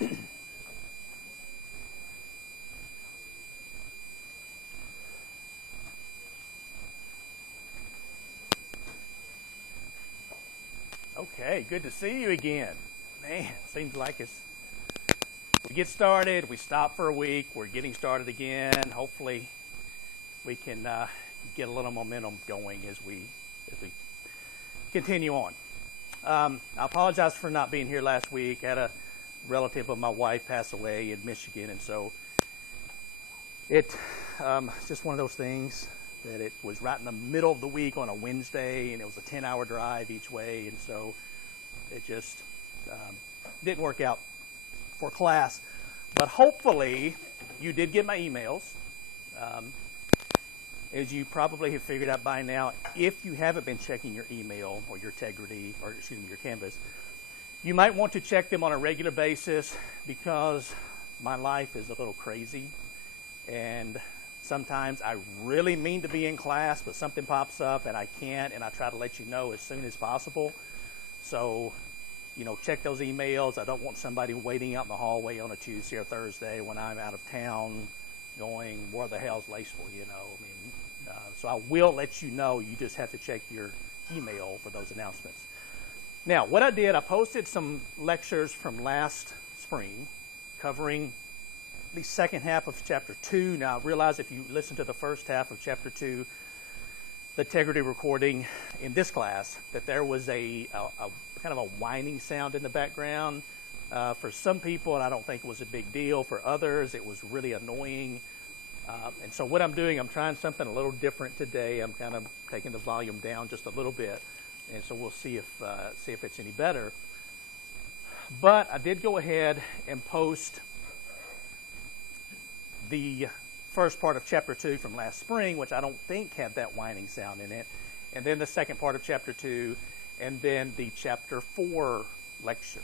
Okay, good to see you again. Man, seems like we get started, we stop for a week, we're getting started again. Hopefully we can get a little momentum going as we continue on. I apologize for not being here last week. I had a relative of my wife pass away in Michigan, and so it's just one of those things that it was right in the middle of the week on a Wednesday, and it was a 10-hour drive each way, and so it just didn't work out for class. But hopefully you did get my emails. As you probably have figured out by now, if you haven't been checking your email or your Tegrity, or excuse me, your Canvas, you might want to check them on a regular basis, because my life is a little crazy, and sometimes I really mean to be in class, but something pops up and I can't, and I try to let you know as soon as possible. So, check those emails. I don't want somebody waiting out in the hallway on a Tuesday or Thursday when I'm out of town going, where the hell's Laceville, so I will let you know. You just have to check your email for those announcements. Now, what I did, I posted some lectures from last spring covering the second half of chapter 2. Now, I realize if you listen to the first half of chapter 2, the Tegrity recording in this class, that there was a kind of a whining sound in the background. For some people, and I don't think it was a big deal. For others, it was really annoying. And so what I'm doing, I'm trying something a little different today. I'm kind of taking the volume down just a little bit, and so we'll see if it's any better. But I did go ahead and post the first part of chapter 2 from last spring, which I don't think had that whining sound in it, and then the second part of chapter 2, and then the chapter 4 lecture.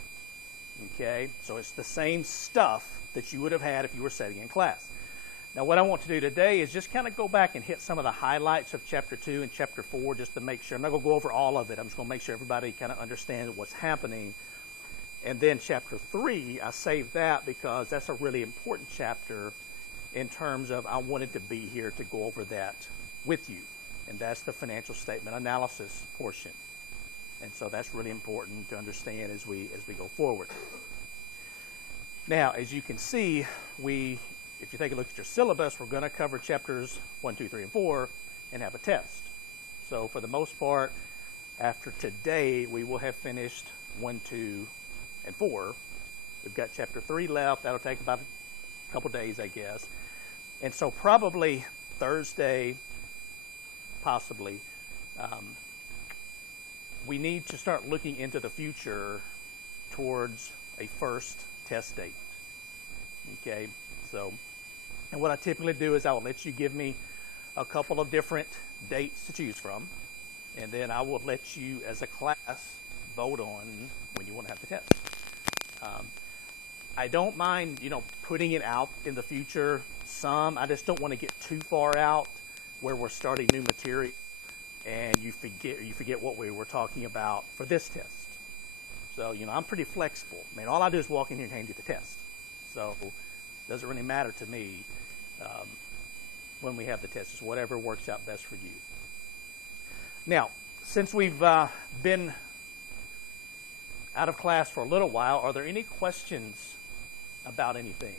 Okay, so it's the same stuff that you would have had if you were sitting in class. Now, what I want to do today is just kind of go back and hit some of the highlights of chapter 2 and chapter 4, just to make sure. I'm not going to go over all of it. I'm just going to make sure everybody kind of understands what's happening. And then chapter 3, I saved that because that's a really important chapter in terms of I wanted to be here to go over that with you. And that's the financial statement analysis portion. And so that's really important to understand as we go forward. Now, as you can see, if you take a look at your syllabus, we're going to cover chapters 1, 2, 3, and 4 and have a test. So for the most part, after today, we will have finished 1, 2, and 4. We've got chapter 3 left. That'll take about a couple days, I guess. And so probably Thursday, possibly, we need to start looking into the future towards a first test date. Okay, so, and what I typically do is I will let you give me a couple of different dates to choose from, and then I will let you as a class vote on when you want to have the test. I don't mind, putting it out in the future some. I just don't want to get too far out where we're starting new material and you forget what we were talking about for this test. So, I'm pretty flexible. All I do is walk in here and hand you the test. So it doesn't really matter to me when we have the test. It's whatever works out best for you. Now, since we've been out of class for a little while, are there any questions about anything?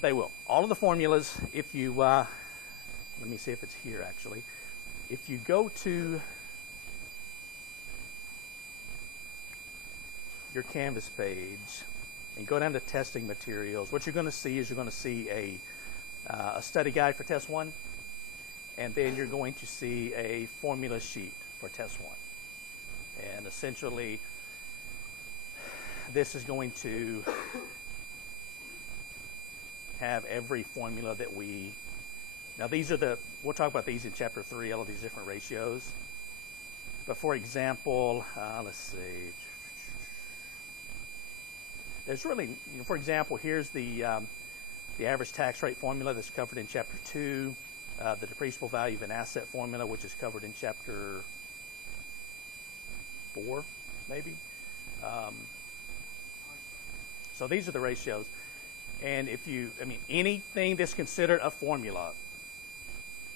They will. All of the formulas, if you, let me see if it's here actually. If you go to your Canvas page and go down to testing materials, what you're going to see is a study guide for test 1, and then you're going to see a formula sheet for test 1. And essentially, this is going to have every formula that now these are we'll talk about these in chapter 3, all of these different ratios. But for example, let's see. There's really, for example, here's the average tax rate formula that's covered in chapter 2, the depreciable value of an asset formula, which is covered in chapter 4, maybe. So these are the ratios. And if you, anything that's considered a formula,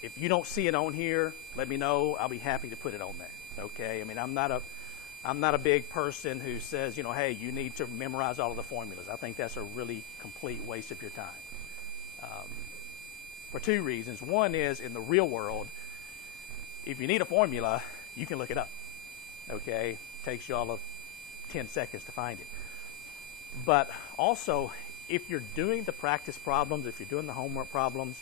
if you don't see it on here, let me know. I'll be happy to put it on there. Okay? I'm not a big person who says, hey, you need to memorize all of the formulas. I think that's a really complete waste of your time. For 2 reasons. One is, in the real world, if you need a formula, you can look it up. Okay? It takes you all of 10 seconds to find it. But also, if you're doing the practice problems, if you're doing the homework problems,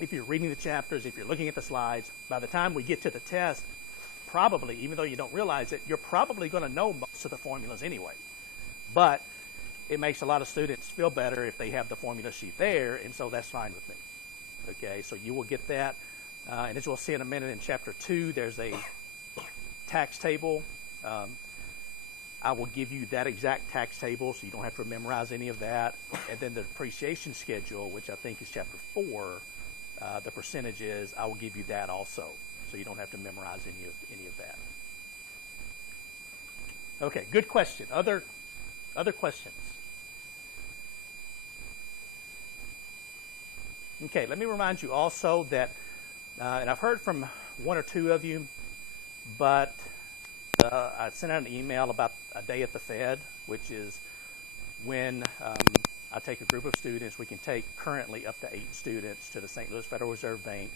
if you're reading the chapters, if you're looking at the slides, by the time we get to the test, probably, even though you don't realize it, you're probably going to know most of the formulas anyway. But it makes a lot of students feel better if they have the formula sheet there, and so that's fine with me. Okay, so you will get that. And as we'll see in a minute, in Chapter 2, there's a tax table. I will give you that exact tax table, so you don't have to memorize any of that. And then the depreciation schedule, which I think is Chapter 4, the percentages, I will give you that also, so you don't have to memorize any of that. Okay, good question. Other questions? Okay, let me remind you also that, and I've heard from 1 or 2 of you, but I sent out an email about a day at the Fed, which is when I take a group of students. We can take currently up to 8 students to the St. Louis Federal Reserve Bank,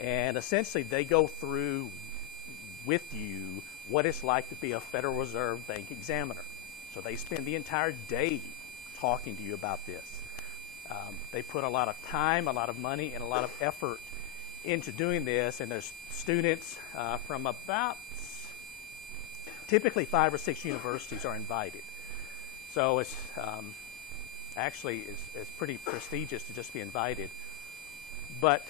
and essentially they go through with you what it's like to be a Federal Reserve Bank examiner. So they spend the entire day talking to you about this. They put a lot of time, a lot of money, and a lot of effort into doing this, and there's students from about typically 5 or 6 universities are invited. So it's actually it's pretty prestigious to just be invited. But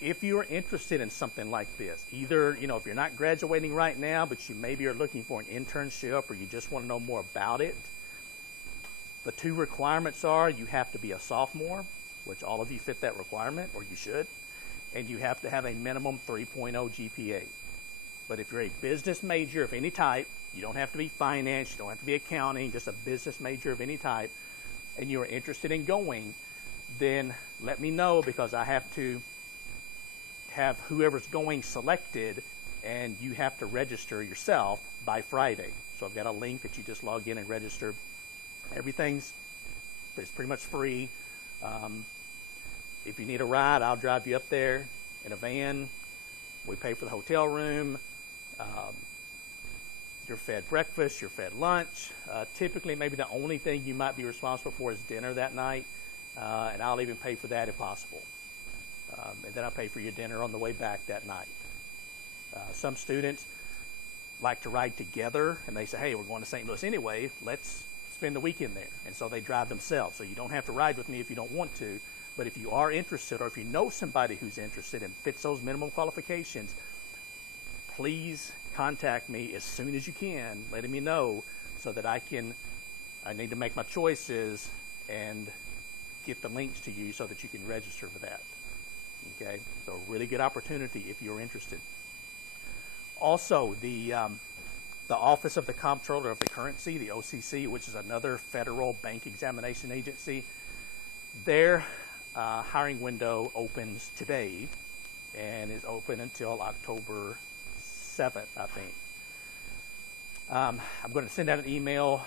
if you're interested in something like this, either if you're not graduating right now, but you maybe are looking for an internship, or you just want to know more about it, the 2 requirements are you have to be a sophomore, which all of you fit that requirement, or you should, and you have to have a minimum 3.0 GPA. But if you're a business major of any type, you don't have to be finance, you don't have to be accounting, just a business major of any type, and you're interested in going, then let me know, because I have to have whoever's going selected, and you have to register yourself by Friday. So I've got a link that you just log in and register. It's pretty much free. If you need a ride, I'll drive you up there in a van. We pay for the hotel room. You're fed breakfast, you're fed lunch. Typically, maybe the only thing you might be responsible for is dinner that night, and I'll even pay for that if possible. And then I'll pay for your dinner on the way back that night. Some students like to ride together, and they say, hey, we're going to St. Louis anyway, let's spend the weekend there. And so they drive themselves. So you don't have to ride with me if you don't want to, but if you are interested, or if you know somebody who's interested and fits those minimum qualifications, please contact me as soon as you can, letting me know, so that I need to make my choices and get the links to you so that you can register for that. Okay, so a really good opportunity if you're interested. Also, the Office of the Comptroller of the Currency, the OCC, which is another federal bank examination agency, their hiring window opens today and is open until October 7th, I think. I'm going to send out an email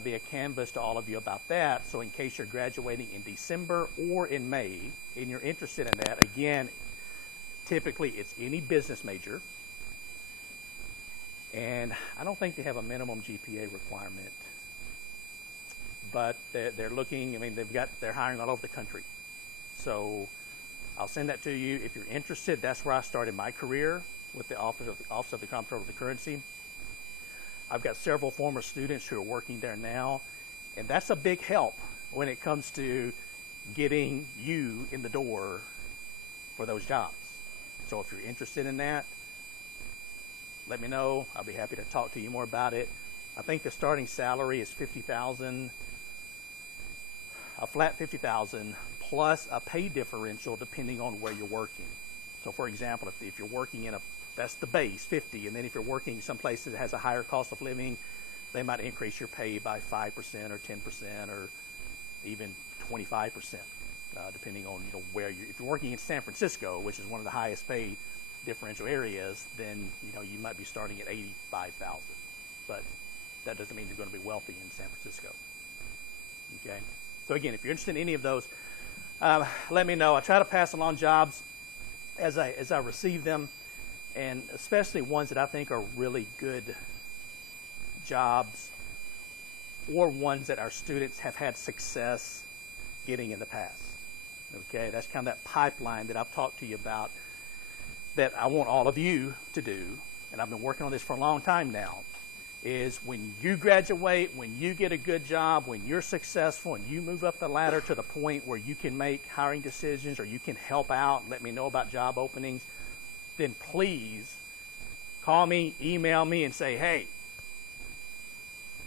via Canvas to all of you about that. So in case you're graduating in December or in May and you're interested in that, again, typically it's any business major. And I don't think they have a minimum GPA requirement, but they're looking, they're hiring all over the country. So I'll send that to you. If you're interested, that's where I started my career, with the Office of the Comptroller of the Currency. I've got several former students who are working there now, and that's a big help when it comes to getting you in the door for those jobs. So if you're interested in that, let me know. I'll be happy to talk to you more about it. I think the starting salary is $50,000, a flat $50,000 plus a pay differential depending on where you're working. So for example, if you're working that's the base, 50, and then if you're working someplace that has a higher cost of living, they might increase your pay by 5% or 10% or even 25%, depending on where if you're working in San Francisco, which is one of the highest paid differential areas, then you might be starting at 85,000. But that doesn't mean you're going to be wealthy in San Francisco. Okay. So again, if you're interested in any of those, let me know. I try to pass along jobs as I receive them, and especially ones that I think are really good jobs or ones that our students have had success getting in the past. Okay, that's kind of that pipeline that I've talked to you about that I want all of you to do, and I've been working on this for a long time now, is when you graduate, when you get a good job, when you're successful and you move up the ladder to the point where you can make hiring decisions or you can help out, let me know about job openings, then please call me, email me, and say, hey,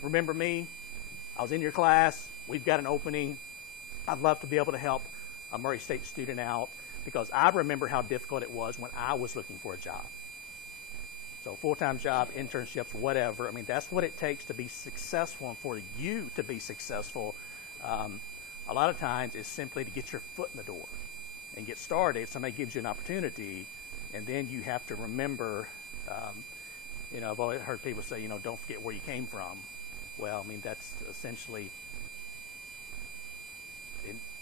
remember me? I was in your class. We've got an opening. I'd love to be able to help a Murray State student out because I remember how difficult it was when I was looking for a job. So full-time job, internships, whatever. I mean, that's what it takes to be successful, and for you to be successful, a lot of times is simply to get your foot in the door and get started. Somebody gives you an opportunity, and then you have to remember, I've always heard people say, don't forget where you came from. Well, I mean, that's essentially,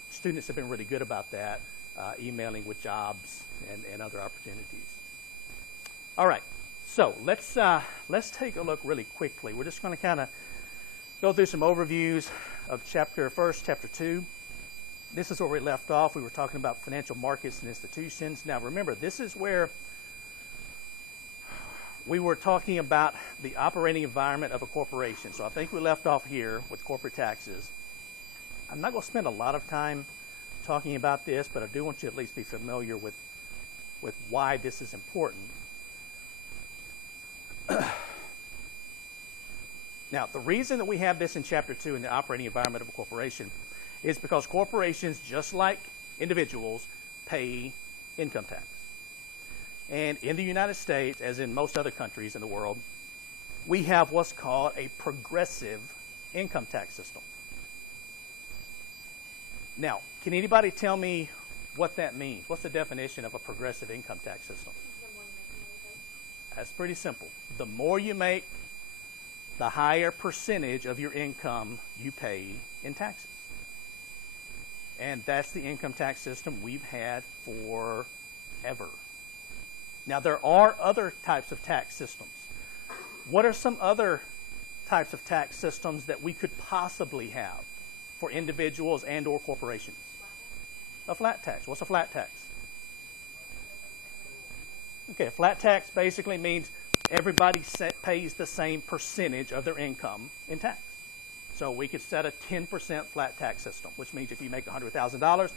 students have been really good about that, emailing with jobs and other opportunities. All right. So let's take a look really quickly. We're just going to kind of go through some overviews of chapter 2. This is where we left off. We were talking about financial markets and institutions. Now remember, this is where we were talking about the operating environment of a corporation. So I think we left off here with corporate taxes. I'm not going to spend a lot of time talking about this, but I do want you to at least be familiar with why this is important. Now, the reason that we have this in Chapter 2 in the operating environment of a corporation is because corporations, just like individuals, pay income tax. And in the United States, as in most other countries in the world, we have what's called a progressive income tax system. Now, can anybody tell me what that means? What's the definition of a progressive income tax system? That's pretty simple. The more you make, the higher percentage of your income you pay in taxes. And that's the income tax system we've had forever. Now, there are other types of tax systems. What are some other types of tax systems that we could possibly have for individuals and or corporations? A flat tax. What's a flat tax? Okay, a flat tax basically means everybody pays the same percentage of their income in tax. So we could set a 10% flat tax system, which means if you make $100,000,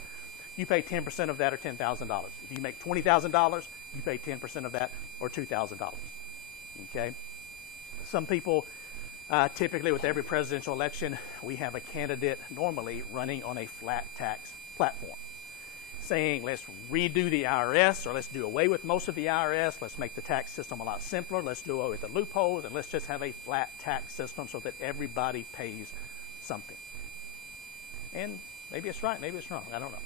you pay 10% of that or $10,000. If you make $20,000, you pay 10% of that or $2,000. Okay? Some people, typically with every presidential election, we have a candidate normally running on a flat tax platform, saying let's redo the IRS, or let's do away with most of the IRS, let's make the tax system a lot simpler, let's do away with the loopholes, and let's just have a flat tax system so that everybody pays something. And maybe it's right, maybe it's wrong, I don't know.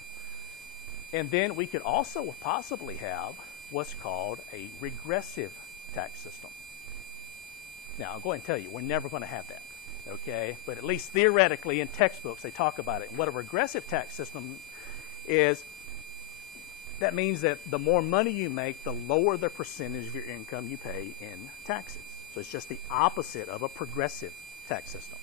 And then we could also possibly have what's called a regressive tax system. Now, I'll go ahead and tell you, we're never going to have that, okay? But at least theoretically in textbooks, they talk about it. And what a regressive tax system is, that means that the more money you make, the lower the percentage of your income you pay in taxes. So it's just the opposite of a progressive tax system.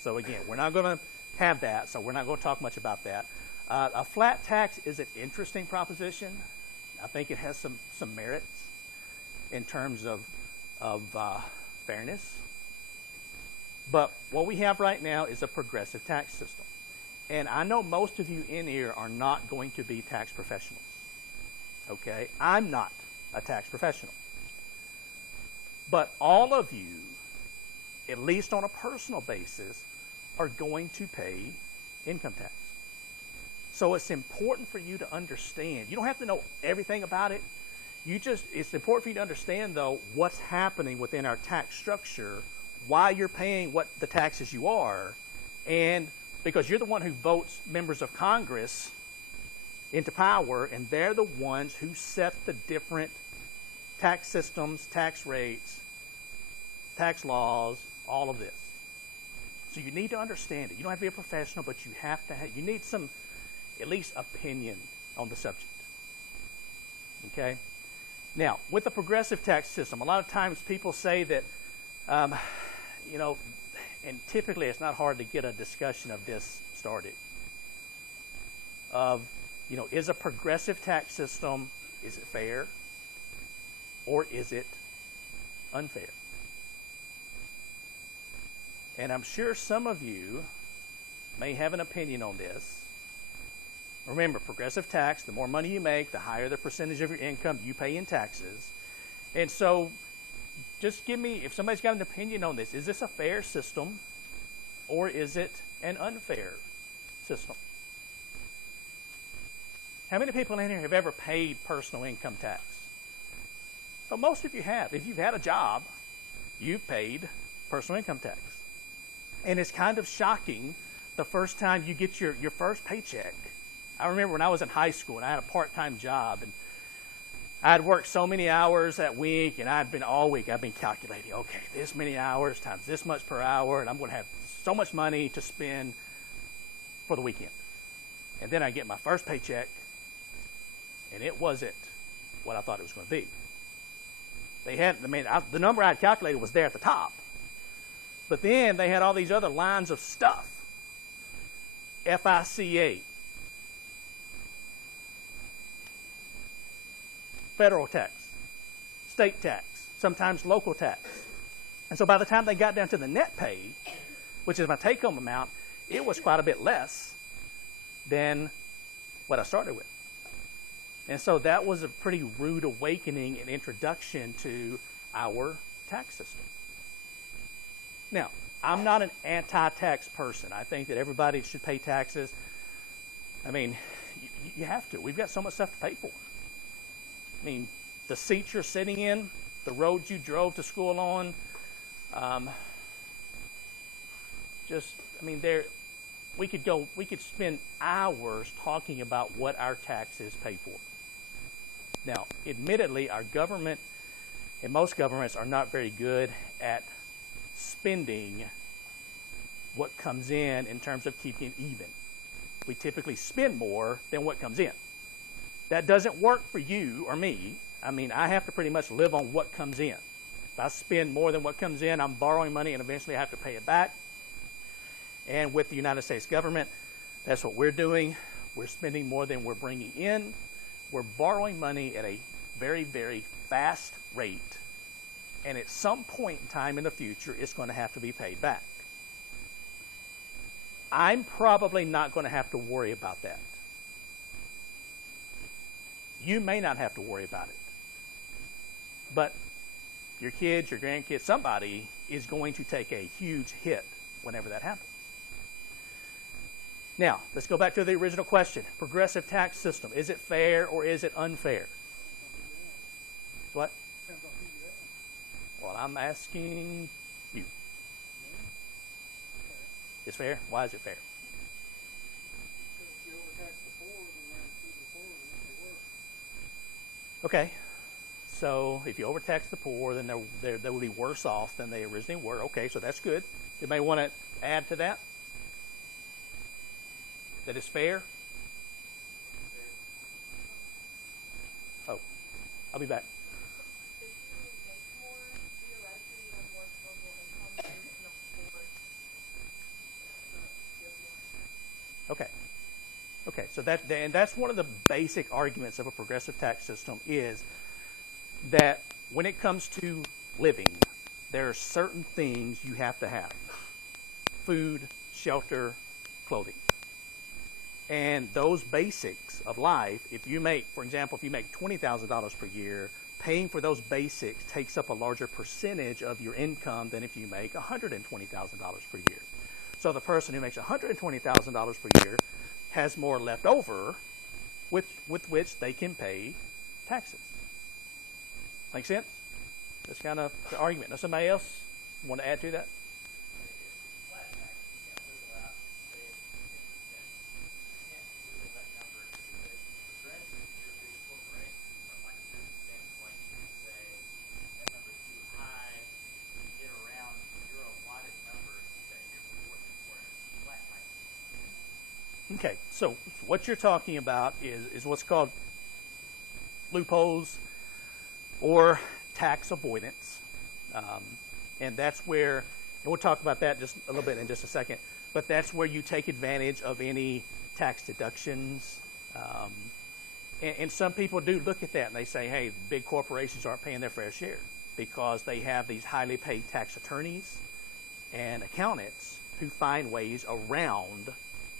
So again, we're not going to have that, so we're not going to talk much about that. A flat tax is an interesting proposition. I think it has some merits in terms of fairness. But what we have right now is a progressive tax system. And I know most of you in here are not going to be tax professionals. Okay? I'm not a tax professional. But all of you, at least on a personal basis, are going to pay income tax. So it's important for you to understand. You don't have to know everything about it. It's important for you to understand, though, what's happening within our tax structure, why you're paying what the taxes you are, and because you're the one who votes members of Congress into power, and they're the ones who set the different tax systems, tax rates, tax laws, all of this. So you need to understand it. You don't have to be a professional, but you need some, at least, opinion on the subject. Okay? Now, with the progressive tax system, a lot of times people say that, and typically it's not hard to get a discussion of this started. Is a progressive tax system, is it fair or is it unfair? And I'm sure some of you may have an opinion on this. Remember, progressive tax, the more money you make, the higher the percentage of your income you pay in taxes. And so just give me, if somebody's got an opinion on this, is this a fair system or is it an unfair system? How many people in here have ever paid personal income tax? Well, most of you have. If you've had a job, you've paid personal income tax. And it's kind of shocking the first time you get your first paycheck. I remember when I was in high school and I had a part-time job, and I'd worked so many hours that week, and I'd been calculating, okay, this many hours times this much per hour, and I'm going to have so much money to spend for the weekend. And then I get my first paycheck, and it wasn't what I thought it was going to be. The number I had calculated was there at the top. But then they had all these other lines of stuff. FICA, federal tax, state tax, sometimes local tax. And so by the time they got down to the net pay, which is my take-home amount, it was quite a bit less than what I started with. And so that was a pretty rude awakening and introduction to our tax system. Now, I'm not an anti-tax person. I think that everybody should pay taxes. I mean, you have to. We've got so much stuff to pay for. I mean, the seats you're sitting in, the roads you drove to school on, we could spend hours talking about what our taxes pay for. Now, admittedly, our government and most governments are not very good at spending what comes in terms of keeping it even. We typically spend more than what comes in. That doesn't work for you or me. I mean, I have to pretty much live on what comes in. If I spend more than what comes in, I'm borrowing money and eventually I have to pay it back. And with the United States government, that's what we're doing. We're spending more than we're bringing in. We're borrowing money at a very, very fast rate. And at some point in time in the future, it's going to have to be paid back. I'm probably not going to have to worry about that. You may not have to worry about it. But your kids, your grandkids, somebody is going to take a huge hit whenever that happens. Now, let's go back to the original question. Progressive tax system. Is it fair or is it unfair? What? Well, I'm asking you. It's fair? Why is it fair? Okay. So if you overtax the poor, then they will be worse off than they originally were. Okay, so that's good. You may want to add to that? That is fair? Oh, I'll be back. Okay, so that's one of the basic arguments of a progressive tax system is that when it comes to living, there are certain things you have to have. Food, shelter, clothing. And those basics of life, if you make $20,000 per year, paying for those basics takes up a larger percentage of your income than if you make $120,000 per year. So the person who makes $120,000 per year, has more left over with which they can pay taxes. Make sense? That's kind of the argument. Now, somebody else want to add to that? Okay, so what you're talking about is what's called loopholes or tax avoidance. And that's where, and we'll talk about that just a little bit in just a second, but that's where you take advantage of any tax deductions. And some people do look at that and they say, hey, big corporations aren't paying their fair share because they have these highly paid tax attorneys and accountants who find ways around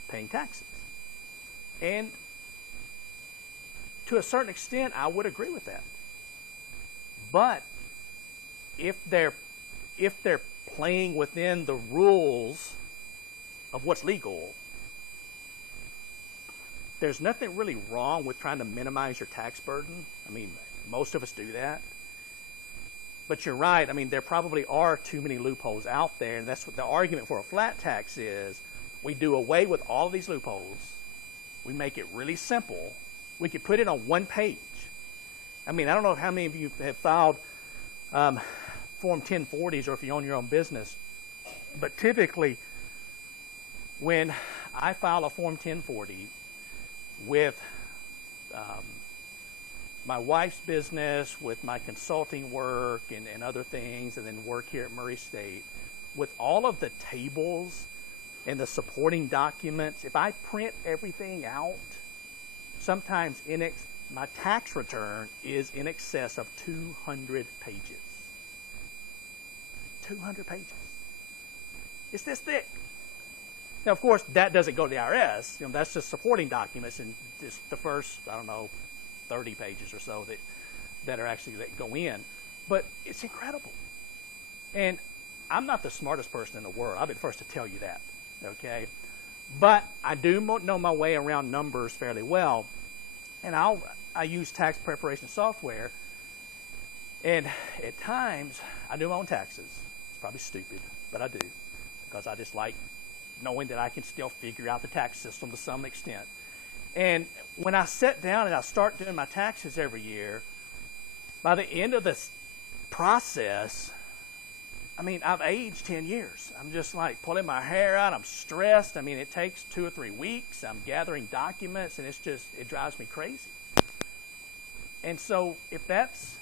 paying taxes. And to a certain extent, I would agree with that. But if they're playing within the rules of what's legal, there's nothing really wrong with trying to minimize your tax burden. I mean, most of us do that. But you're right. I mean, there probably are too many loopholes out there, and that's what the argument for a flat tax is. We do away with all of these loopholes. We make it really simple. We could put it on one page. I mean, I don't know how many of you have filed Form 1040s or if you own your own business, but typically when I file a Form 1040 with my wife's business, with my consulting work and other things, and then work here at Murray State, with all of the tables and the supporting documents, if I print everything out, sometimes my tax return is in excess of 200 pages. 200 pages. It's this thick. Now, of course, that doesn't go to the IRS. That's just supporting documents and just the first, 30 pages or so that go in. But it's incredible. And I'm not the smartest person in the world. I'll be the first to tell you that. Okay? But I do know my way around numbers fairly well. And I use tax preparation software. And at times, I do my own taxes. It's probably stupid, but I do. Because I just like knowing that I can still figure out the tax system to some extent. And when I sit down and I start doing my taxes every year, by the end of this process, I mean, I've aged 10 years. I'm just like pulling my hair out. I'm stressed. I mean, it takes 2 or 3 weeks. I'm gathering documents, and it drives me crazy. And so if that's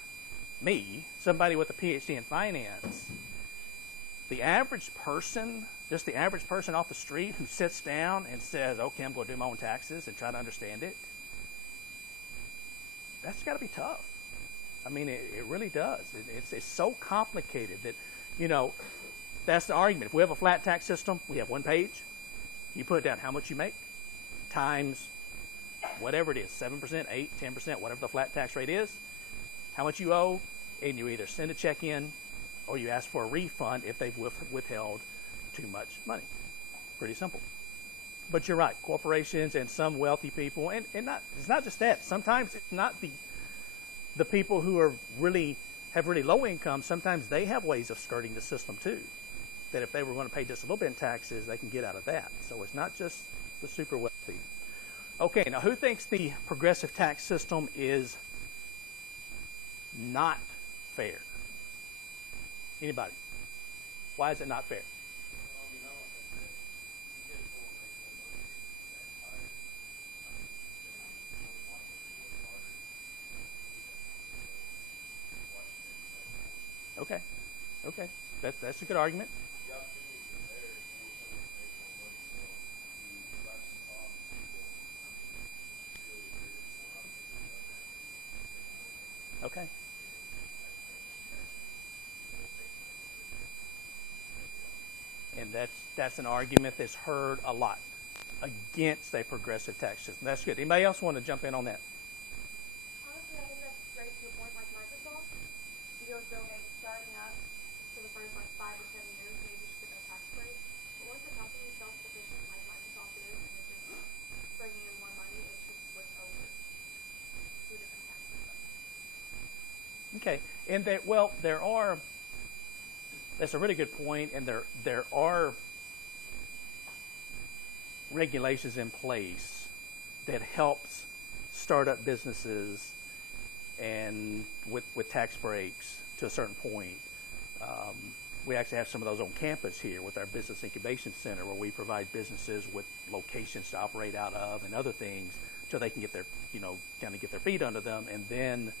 me, somebody with a PhD in finance, the average person, just the average person off the street who sits down and says, okay, I'm going to do my own taxes and try to understand it, that's got to be tough. I mean, it really does. It's so complicated that, that's the argument. If we have a flat tax system, we have one page. You put down how much you make times whatever it is, 7%, 8%, 10%, whatever the flat tax rate is, how much you owe, and you either send a check in or you ask for a refund if they've withheld too much money. Pretty simple. But you're right, corporations and some wealthy people, and it's not just that. Sometimes it's not the people who have really low income. Sometimes they have ways of skirting the system too. That if they were going to pay just a little bit in taxes, they can get out of that. So it's not just the super wealthy. Okay, now who thinks the progressive tax system is not fair? Anybody? Why is it not fair? Okay, that's a good argument. Okay. And that's an argument that's heard a lot against a progressive tax system. That's good. Anybody else want to jump in on that? Honestly, I think that's great to a point like Microsoft. Because donate starting up for the first 5 or 10 years, maybe you should get that tax break. But once a company is self-sufficient like Microsoft is, and it's just Okay, and there are. That's a really good point, and there are regulations in place that helps startup businesses and with tax breaks to a certain point. We actually have some of those on campus here with our Business Incubation Center, where we provide businesses with locations to operate out of and other things so they can get their, kind of get their feet under them, and then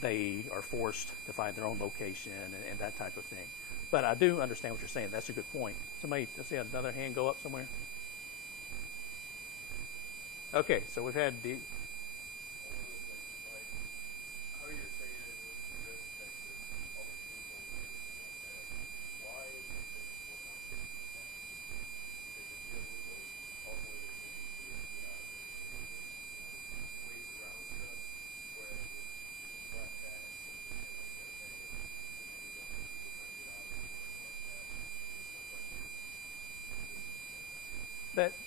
they are forced to find their own location and that type of thing. But I do understand what you're saying. That's a good point. Somebody, let's see another hand go up somewhere. Okay, so we've had the.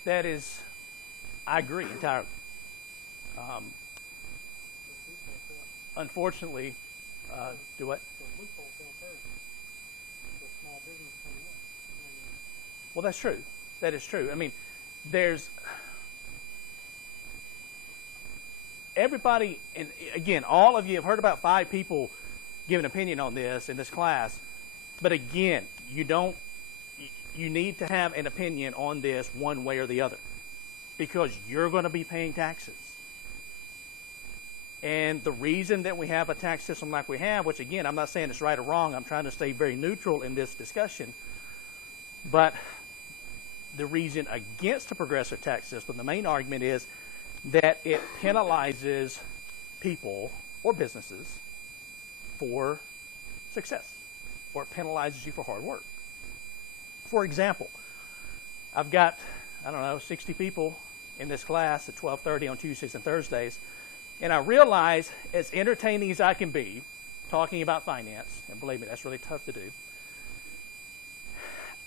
That is, I agree entirely. Unfortunately, do what? Well, that's true. That is true. I mean, there's everybody, and again, all of you have heard about 5 people give an opinion on this in this class, but again, you need to have an opinion on this one way or the other, because you're going to be paying taxes. And the reason that we have a tax system like we have, which again, I'm not saying it's right or wrong, I'm trying to stay very neutral in this discussion, but the reason against a progressive tax system, the main argument is that it penalizes people or businesses for success, or it penalizes you for hard work. For example, I've got, 60 people in this class at 12:30 on Tuesdays and Thursdays, and I realize, as entertaining as I can be, talking about finance, and believe me, that's really tough to do,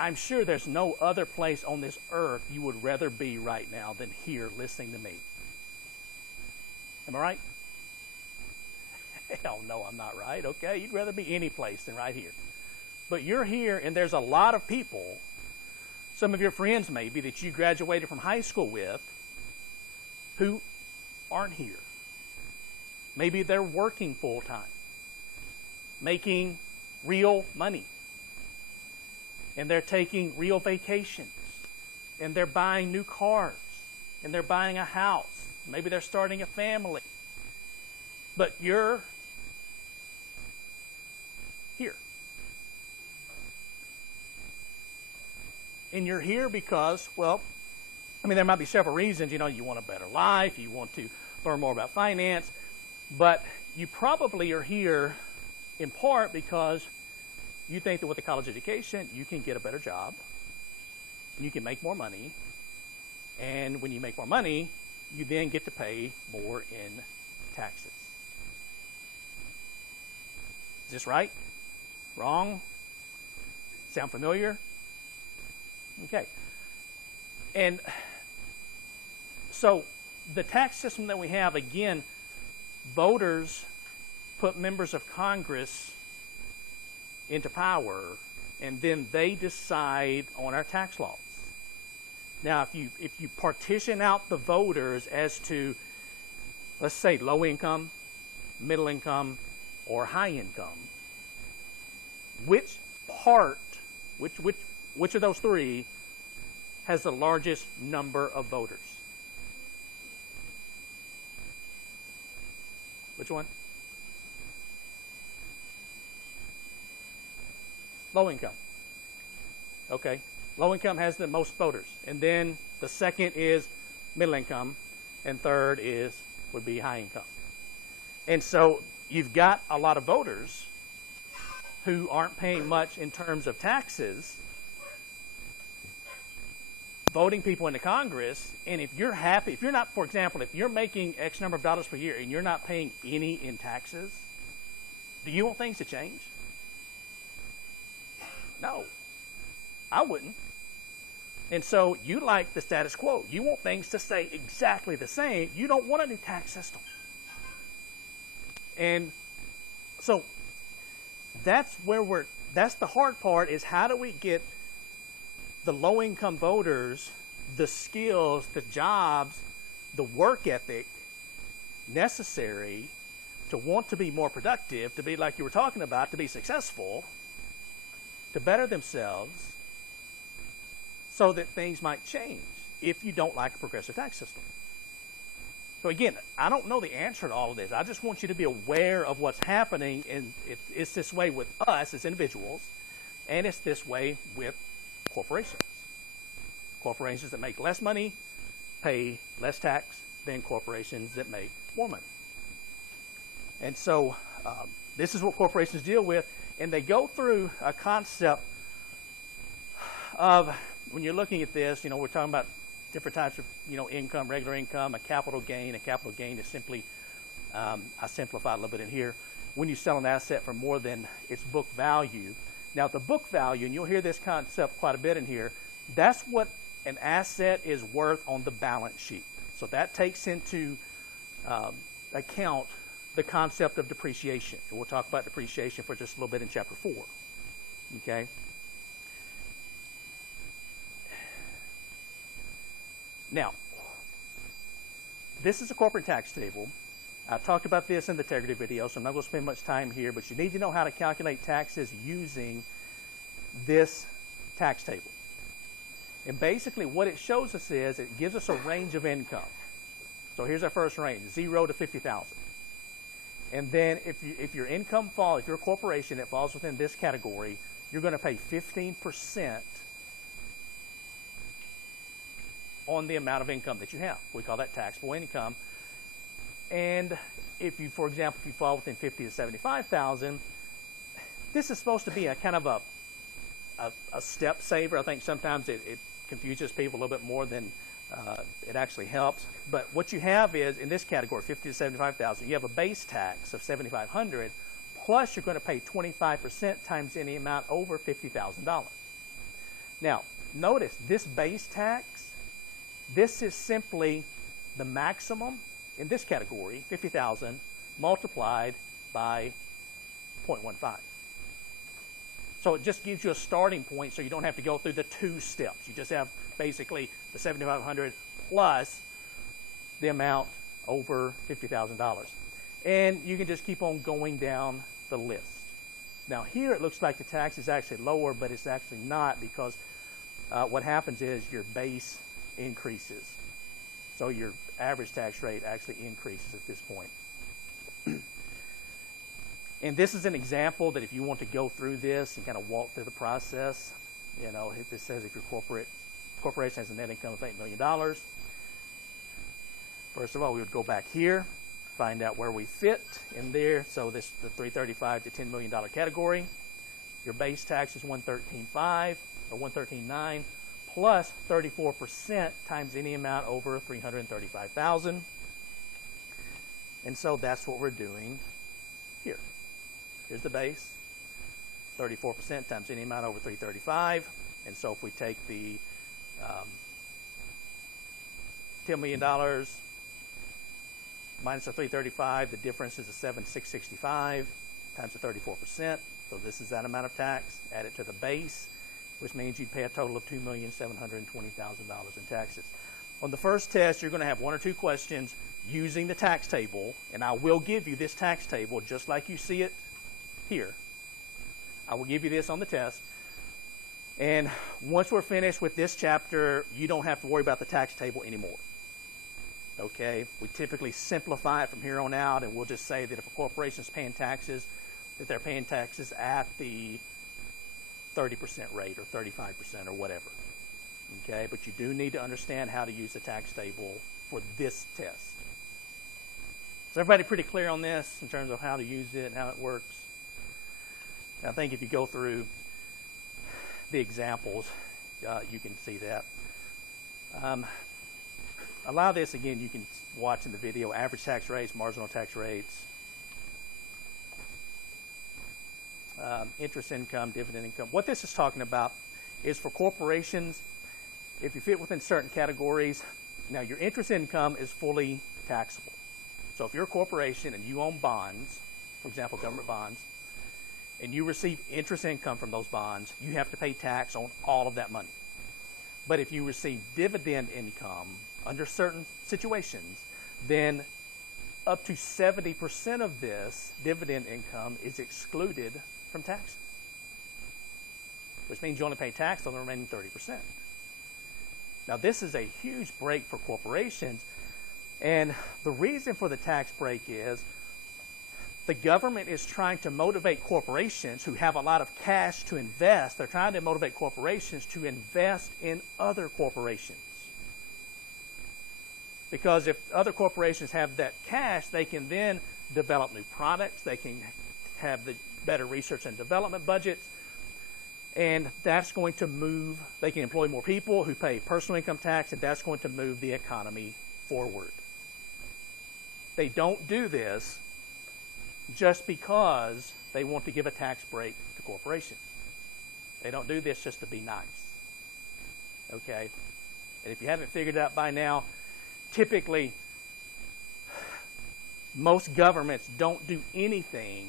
I'm sure there's no other place on this earth you would rather be right now than here listening to me. Am I right? Hell no, I'm not right, okay? You'd rather be any place than right here. But you're here, and there's a lot of people, some of your friends maybe, that you graduated from high school with, who aren't here. Maybe they're working full-time, making real money, and they're taking real vacations, and they're buying new cars, and they're buying a house. Maybe they're starting a family. But you're here. And you're here because, there might be several reasons. You want a better life, you want to learn more about finance, but you probably are here in part because you think that with a college education, you can get a better job, and you can make more money, and when you make more money, you then get to pay more in taxes. Is this right? Wrong? Sound familiar? Okay. And so the tax system that we have, again, voters put members of Congress into power, and then they decide on our tax laws. Now, if you partition out the voters as to, let's say, low income, middle income, or high income, which of those 3 has the largest number of voters? Which one? Low income. Okay. Low income has the most voters. And then the second is middle income, and third would be high income. And so you've got a lot of voters who aren't paying much in terms of taxes, voting people into Congress, and if you're happy, if you're not, for example, if you're making X number of dollars per year and you're not paying any in taxes, do you want things to change? No. I wouldn't. And so you like the status quo. You want things to stay exactly the same. You don't want a new tax system. And So that's the hard part, is how do we get the low-income voters the skills, the jobs, the work ethic necessary to want to be more productive, to be, like you were talking about, to be successful, to better themselves, so that things might change if you don't like a progressive tax system. So again, I don't know the answer to all of this. I just want you to be aware of what's happening, and it's this way with us as individuals, and it's this way with corporations. Corporations that make less money pay less tax than corporations that make more money. And so this is what corporations deal with, and they go through a concept of, when you're looking at this, we're talking about different types of, income, regular income, a capital gain. A capital gain is simply, I simplified a little bit in here, when you sell an asset for more than its book value. Now, the book value, and you'll hear this concept quite a bit in here, that's what an asset is worth on the balance sheet. So that takes into account the concept of depreciation. And we'll talk about depreciation for just a little bit in chapter 4. Okay? Now, this is a corporate tax table. I talked about this in the integrity video, so I'm not going to spend much time here, but you need to know how to calculate taxes using this tax table. And basically what it shows us is it gives us a range of income. So here's our first range, 0 to 50,000. And then if your income falls, if you're a corporation that falls within this category, you're going to pay 15% on the amount of income that you have. We call that taxable income. And if you, for example, if you fall within 50 to 75,000, this is supposed to be a kind of a step saver. I think sometimes it confuses people a little bit more than it actually helps. But what you have is, in this category, 50 to 75,000, you have a base tax of $7,500, plus you're going to pay 25% times any amount over $50,000. Now, notice this base tax, this is simply the maximum in this category, 50,000, multiplied by 0.15. So it just gives you a starting point, so you don't have to go through the two steps. You just have basically the $7,500 plus the amount over $50,000. And you can just keep on going down the list. Now here it looks like the tax is actually lower, but it's actually not, because what happens is your base increases. So your average tax rate actually increases at this point. And this is an example that if you want to go through this and kind of walk through the process, if this says if your corporation has a net income of $8 million, first of all, we would go back here, find out where we fit in there. So this the $335 to $10 million category. Your base tax is $113.5 or $113.9 plus 34% times any amount over $335,000. And so that's what we're doing here. Here's the base, 34% times any amount over $335,000. And so if we take the $10 million minus the $335,000, the difference is the $7,665 times the 34%. So this is that amount of tax. Add it to the base, which means you'd pay a total of $2,720,000 in taxes. On the first test, you're going to have one or two questions using the tax table, and I will give you this tax table just like you see it here. I will give you this on the test. And once we're finished with this chapter, you don't have to worry about the tax table anymore. Okay? We typically simplify it from here on out, and we'll just say that if a corporation is paying taxes, that they're paying taxes at the 30% rate or 35% or whatever. Okay? But you do need to understand how to use the tax table for this test. Is everybody pretty clear on this in terms of how to use it and how it works? I think if you go through the examples, you can see that. A lot of this, again, you can watch in the video. Average tax rates, marginal tax rates, interest income, dividend income. What this is talking about is for corporations, if you fit within certain categories, now your interest income is fully taxable. So if you're a corporation and you own bonds, for example, government bonds, and you receive interest income from those bonds, you have to pay tax on all of that money. But if you receive dividend income under certain situations, then up to 70% of this dividend income is excluded from taxes, which means you only pay tax on the remaining 30%. Now, this is a huge break for corporations, and the reason for the tax break is the government is trying to motivate corporations who have a lot of cash to invest. They're trying to motivate corporations to invest in other corporations. Because if other corporations have that cash, they can then develop new products. They can have the better research and development budgets. And that's going to move, they can employ more people who pay personal income tax, and that's going to move the economy forward. They don't do this just because they want to give a tax break to corporations. They don't do this just to be nice. Okay? And if you haven't figured it out by now, typically, most governments don't do anything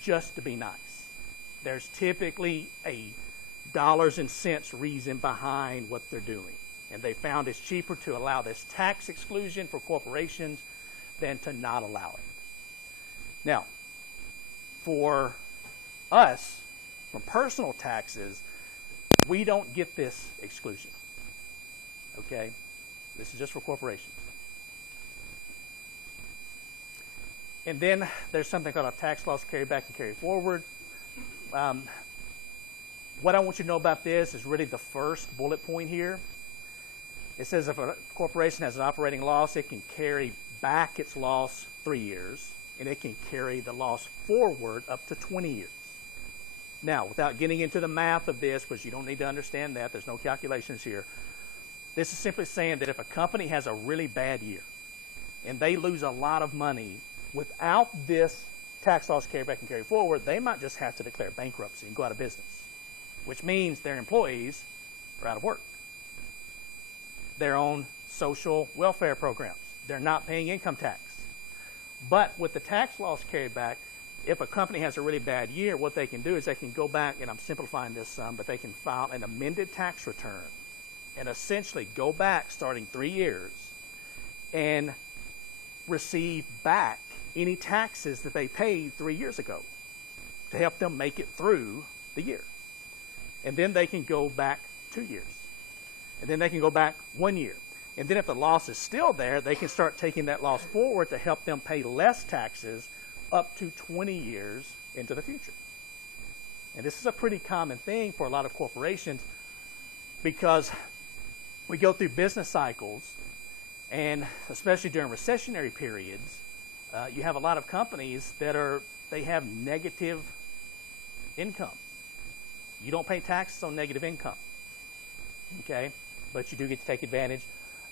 just to be nice. There's typically a dollars and cents reason behind what they're doing. And they found it's cheaper to allow this tax exclusion for corporations than to not allow it. Now, for us, from personal taxes, we don't get this exclusion. Okay? This is just for corporations. And then there's something called a tax loss carry back and carry forward. What I want you to know about this is really the first bullet point here. It says if a corporation has an operating loss, it can carry back its loss 3 years, and it can carry the loss forward up to 20 years. Now, without getting into the math of this, because you don't need to understand that, there's no calculations here. This is simply saying that if a company has a really bad year and they lose a lot of money without this tax loss carry back and carry forward, they might just have to declare bankruptcy and go out of business, which means their employees are out of work. They're on social welfare programs. They're not paying income tax. But with the tax loss carried back, if a company has a really bad year, what they can do is they can go back, and I'm simplifying this some, but they can file an amended tax return and essentially go back starting 3 years and receive back any taxes that they paid 3 years ago to help them make it through the year. And then they can go back 2 years. And then they can go back 1 year. And then if the loss is still there, they can start taking that loss forward to help them pay less taxes up to 20 years into the future. And this is a pretty common thing for a lot of corporations because we go through business cycles, and especially during recessionary periods, you have a lot of companies that they have negative income. You don't pay taxes on negative income, okay? But you do get to take advantage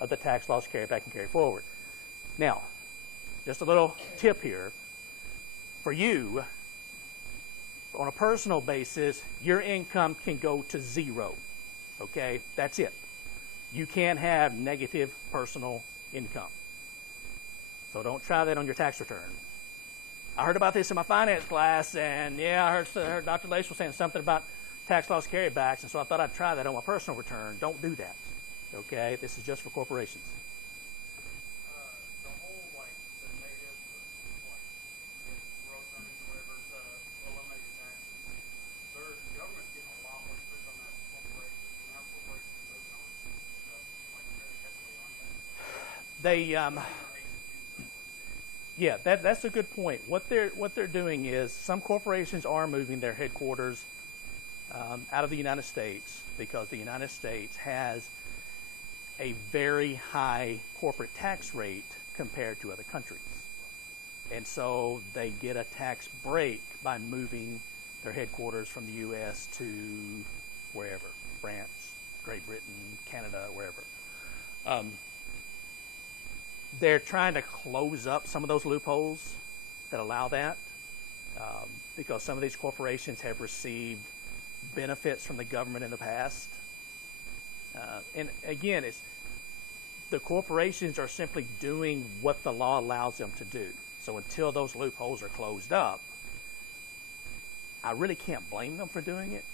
of the tax loss carry back and carry forward. Now, just a little tip here. For you, on a personal basis, your income can go to zero, okay? That's it. You can't have negative personal income. So don't try that on your tax return. I heard about this in my finance class, and yeah, I heard Dr. Lace was saying something about tax loss carrybacks, and so I thought I'd try that on my personal return. Don't do that, okay? This is just for corporations. The whole, the negative, gross earnings or whatever, to eliminate your taxes, the government's getting a lot more strict on that for corporations, and our corporations are moving on stuff, very heavily, aren't they? Yeah, that's a good point. What they're doing is some corporations are moving their headquarters out of the United States because the United States has a very high corporate tax rate compared to other countries. And so they get a tax break by moving their headquarters from the U.S. to wherever, France, Great Britain, Canada, wherever. They're trying to close up some of those loopholes that allow that because some of these corporations have received benefits from the government in the past. And again, the corporations are simply doing what the law allows them to do. So until those loopholes are closed up, I really can't blame them for doing it.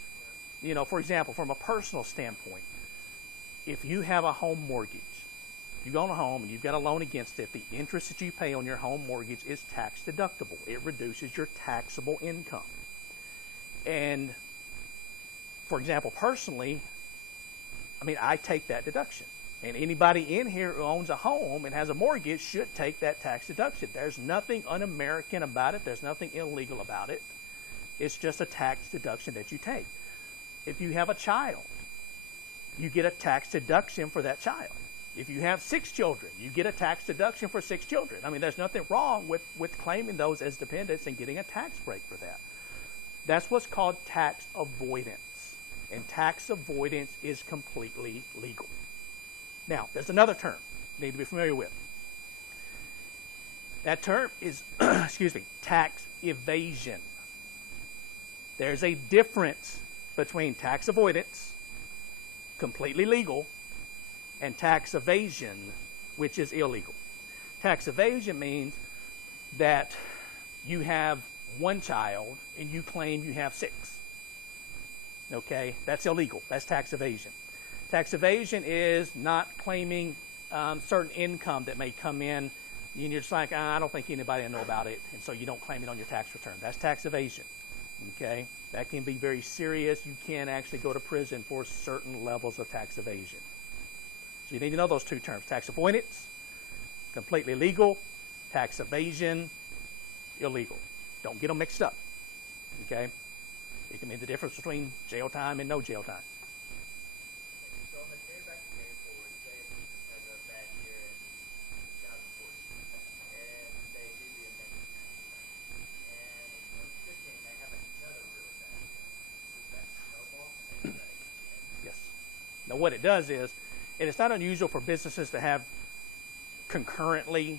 You know, for example, from a personal standpoint, if you have a home mortgage, you own a home and you've got a loan against it, the interest that you pay on your home mortgage is tax deductible. It reduces your taxable income. And for example, personally, I mean, I take that deduction. And anybody in here who owns a home and has a mortgage should take that tax deduction. There's nothing un-American about it. There's nothing illegal about it. It's just a tax deduction that you take. If you have a child, you get a tax deduction for that child. If you have 6 children, you get a tax deduction for 6 children. I mean, there's nothing wrong with claiming those as dependents and getting a tax break for that. That's what's called tax avoidance. And tax avoidance is completely legal. Now, there's another term you need to be familiar with. That term is, tax evasion. There's a difference between tax avoidance, completely legal, and tax evasion, which is illegal. Tax evasion means that you have 1 child and you claim you have 6. Okay, that's illegal. That's tax evasion. Tax evasion is not claiming certain income that may come in, and you're just like, I don't think anybody will know about it, and so you don't claim it on your tax return. That's tax evasion. Okay, that can be very serious. You can actually go to prison for certain levels of tax evasion. So you need to know those 2 terms: tax avoidance, completely legal; tax evasion, illegal. Don't get them mixed up. Okay, it can mean the difference between jail time and no jail time. So on the carryback and carry forward, say a business has a bad year in 2014, and they do the amendment tax return, and in 2015 they have another really bad year. Does that snowball and they do that again? Yes. Now what it does is, and it's not unusual for businesses to have concurrently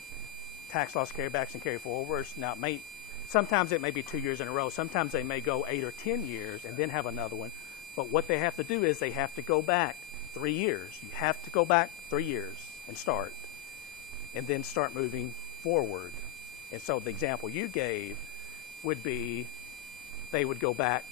tax loss carrybacks and carry forwards. Now sometimes it may be 2 years in a row. Sometimes they may go 8 or 10 years and then have another one. But what they have to do is they have to go back 3 years. You have to go back 3 years and start, and then start moving forward. And so the example you gave would be they would go back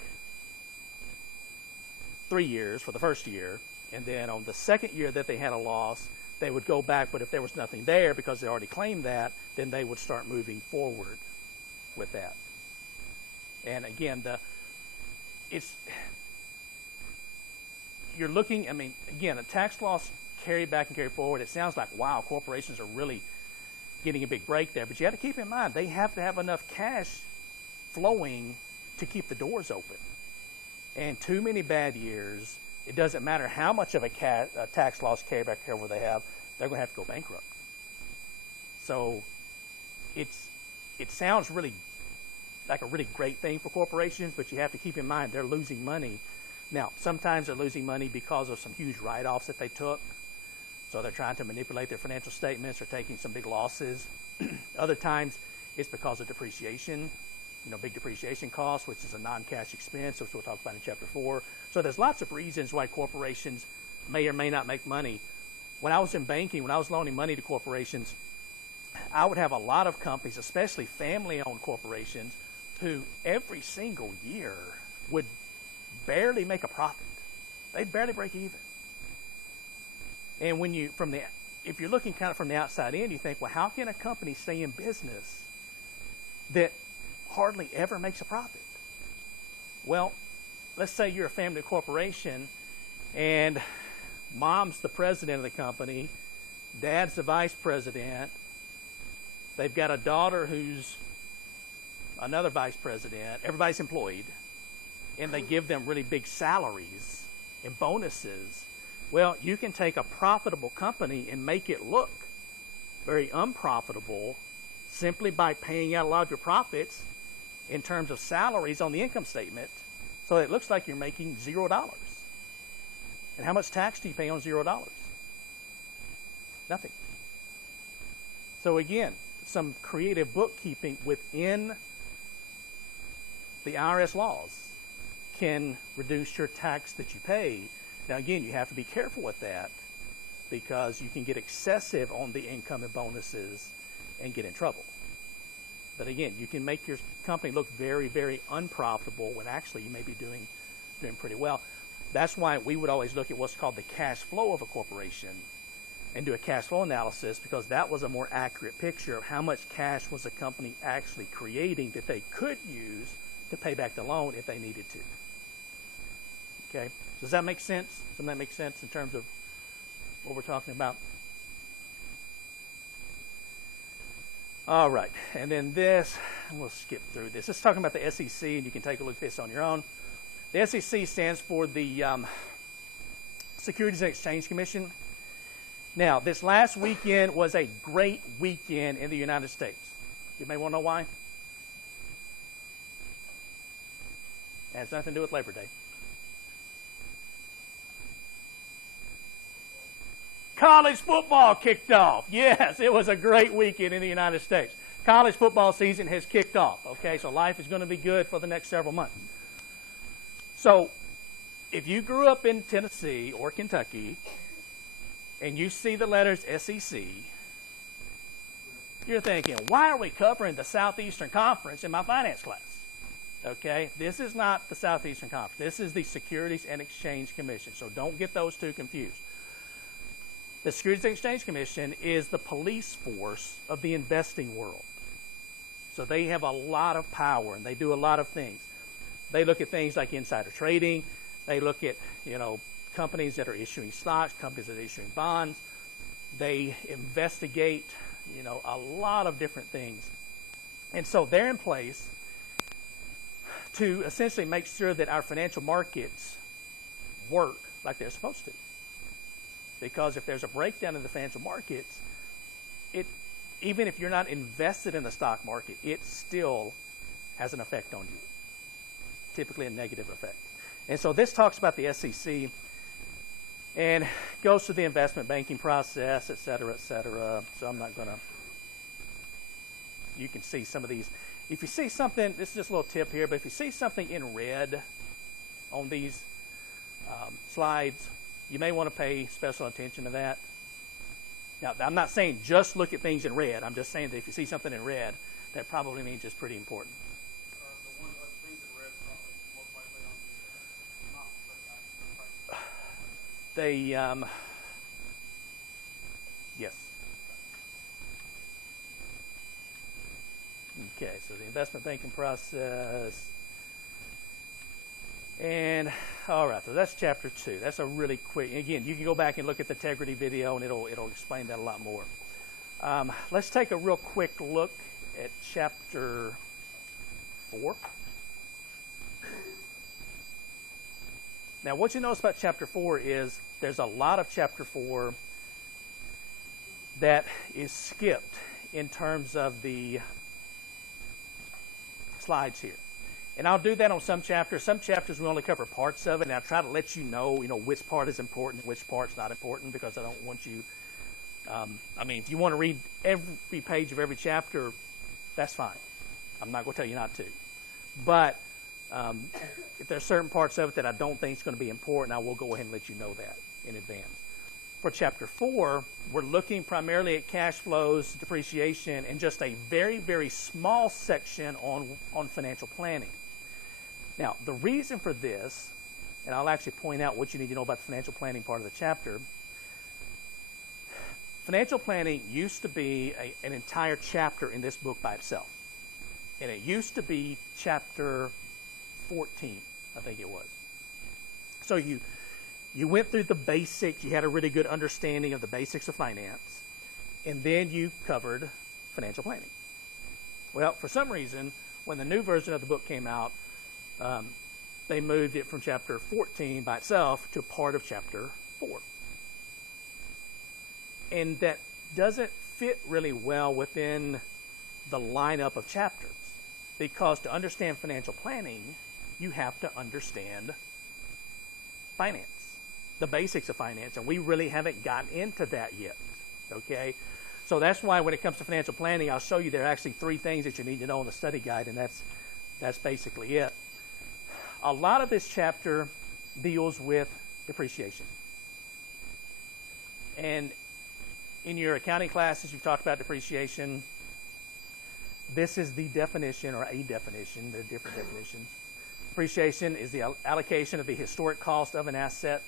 3 years for the first year, and then on the second year that they had a loss, they would go back, but if there was nothing there because they already claimed that, then they would start moving forward with that. And again, you're looking, I mean, again, a tax loss carry back and carry forward, it sounds like, wow, corporations are really getting a big break there. But you have to keep in mind, they have to have enough cash flowing to keep the doors open. And too many bad years, it doesn't matter how much of a tax loss carryback carryover they have, they're going to have to go bankrupt. So it sounds really like a really great thing for corporations, but you have to keep in mind they're losing money. Now, sometimes they're losing money because of some huge write-offs that they took. So they're trying to manipulate their financial statements or taking some big losses. Other times it's because of depreciation, big depreciation costs, which is a non-cash expense, which we'll talk about in Chapter 4. So there's lots of reasons why corporations may or may not make money. When I was in banking, when I was loaning money to corporations, I would have a lot of companies, especially family-owned corporations, who every single year would barely make a profit. They'd barely break even. And if you're looking kind of from the outside in, you think, well, how can a company stay in business that hardly ever makes a profit? Well, let's say you're a family corporation and mom's the president of the company, dad's the vice president, they've got a daughter who's another vice president, everybody's employed, and they give them really big salaries and bonuses. Well, you can take a profitable company and make it look very unprofitable simply by paying out a lot of your profits in terms of salaries on the income statement, so it looks like you're making $0. And how much tax do you pay on $0? Nothing. So again, some creative bookkeeping within the IRS laws can reduce your tax that you pay. Now again, you have to be careful with that because you can get excessive on the income and bonuses and get in trouble. But again, you can make your company look very, very unprofitable when actually you may be doing pretty well. That's why we would always look at what's called the cash flow of a corporation and do a cash flow analysis, because that was a more accurate picture of how much cash was a company actually creating that they could use to pay back the loan if they needed to. Okay, does that make sense? Doesn't that make sense in terms of what we're talking about? All right, and then this, we'll skip through this. Let's talk about the SEC, and you can take a look at this on your own. The SEC stands for the Securities and Exchange Commission. Now, this last weekend was a great weekend in the United States. You may want to know why. It has nothing to do with Labor Day. College football kicked off. Yes, it was a great weekend in the United States. College football season has kicked off. Okay, so life is going to be good for the next several months. So, if you grew up in Tennessee or Kentucky and you see the letters SEC, you're thinking, why are we covering the Southeastern Conference in my finance class? Okay, this is not the Southeastern Conference. This is the Securities and Exchange Commission. So don't get those two confused. The Securities and Exchange Commission is the police force of the investing world. So they have a lot of power and they do a lot of things. They look at things like insider trading. They look at, companies that are issuing stocks, companies that are issuing bonds. They investigate, a lot of different things. And so they're in place to essentially make sure that our financial markets work like they're supposed to. Because if there's a breakdown in the financial markets, even if you're not invested in the stock market, it still has an effect on you, typically a negative effect. And so this talks about the SEC and goes through the investment banking process, et cetera, et cetera. So I'm not going to, you can see some of these. If you see something, this is just a little tip here, but if you see something in red on these slides, you may want to pay special attention to that. Now, I'm not saying just look at things in red. I'm just saying that if you see something in red, that probably means it's pretty important. The one other things in red probably most likely on the Yes. Okay, so the investment banking process. And all right, so that's chapter 2. That's a really quick. Again, you can go back and look at the integrity video, and it'll explain that a lot more. Let's take a real quick look at chapter 4. Now, what you notice about chapter 4 is there's a lot of chapter 4 that is skipped in terms of the slides here. And I'll do that on some chapters. Some chapters we only cover parts of it, and I'll try to let you know, which part is important, which part's not important, because I don't want you. If you want to read every page of every chapter, that's fine. I'm not going to tell you not to. But if there's certain parts of it that I don't think is going to be important, I will go ahead and let you know that in advance. For chapter 4, we're looking primarily at cash flows, depreciation, and just a very, very small section on financial planning. Now, the reason for this, and I'll actually point out what you need to know about the financial planning part of the chapter. Financial planning used to be an entire chapter in this book by itself. And it used to be chapter 14, I think it was. So you went through the basics. You had a really good understanding of the basics of finance. And then you covered financial planning. Well, for some reason, when the new version of the book came out, they moved it from chapter 14 by itself to part of chapter 4. And that doesn't fit really well within the lineup of chapters. Because to understand financial planning, you have to understand finance, the basics of finance. And we really haven't gotten into that yet. Okay? So that's why when it comes to financial planning, I'll show you there are actually 3 things that you need to know in the study guide, and that's basically it. A lot of this chapter deals with depreciation. And in your accounting classes, you've talked about depreciation. This is the definition, or a definition. There are different definitions. Depreciation is the allocation of the historic cost of an asset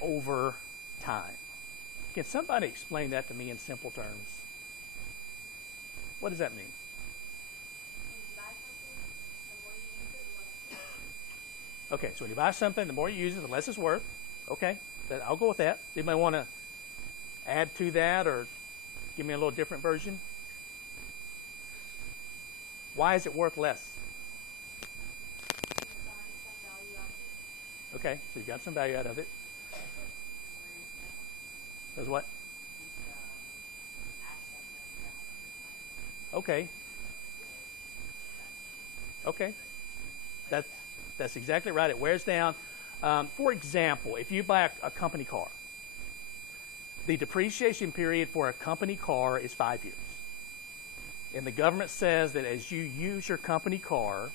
over time. Can somebody explain that to me in simple terms? What does that mean? Okay, so when you buy something, the more you use it, the less it's worth. Okay, I'll go with that. Anybody want to add to that or give me a little different version? Why is it worth less? Okay, so you got some value out of it. Does what? Okay. Okay. That's exactly right. It wears down. For example, if you buy a company car, the depreciation period for a company car is 5 years. And the government says that as you use your company car,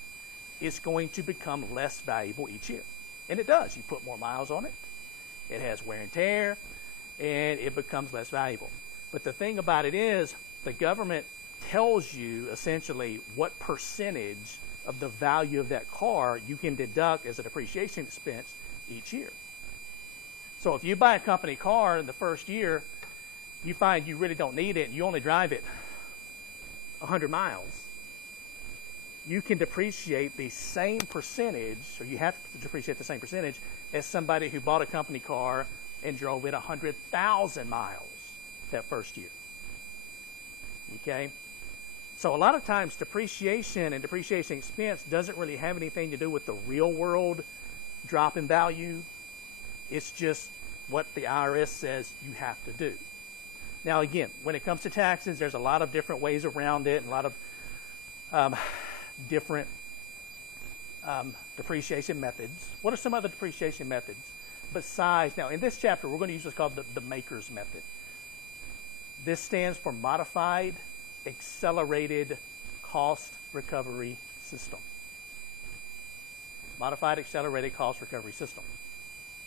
it's going to become less valuable each year. And it does. You put more miles on it. It has wear and tear, and it becomes less valuable. But the thing about it is, the government tells you essentially what percentage of the value of that car you can deduct as a depreciation expense each year. So if you buy a company car in the first year, you find you really don't need it, and you only drive it 100 miles, you can depreciate the same percentage, or you have to depreciate the same percentage as somebody who bought a company car and drove it 100,000 miles that first year. Okay? So a lot of times depreciation and depreciation expense doesn't really have anything to do with the real world drop in value. It's just what the IRS says you have to do. Now again, when it comes to taxes, there's a lot of different ways around it and a lot of different depreciation methods. What are some other depreciation methods besides, now in this chapter we're going to use what's called the Maker's method. This stands for Modified Accelerated Cost Recovery System. Modified Accelerated Cost Recovery System.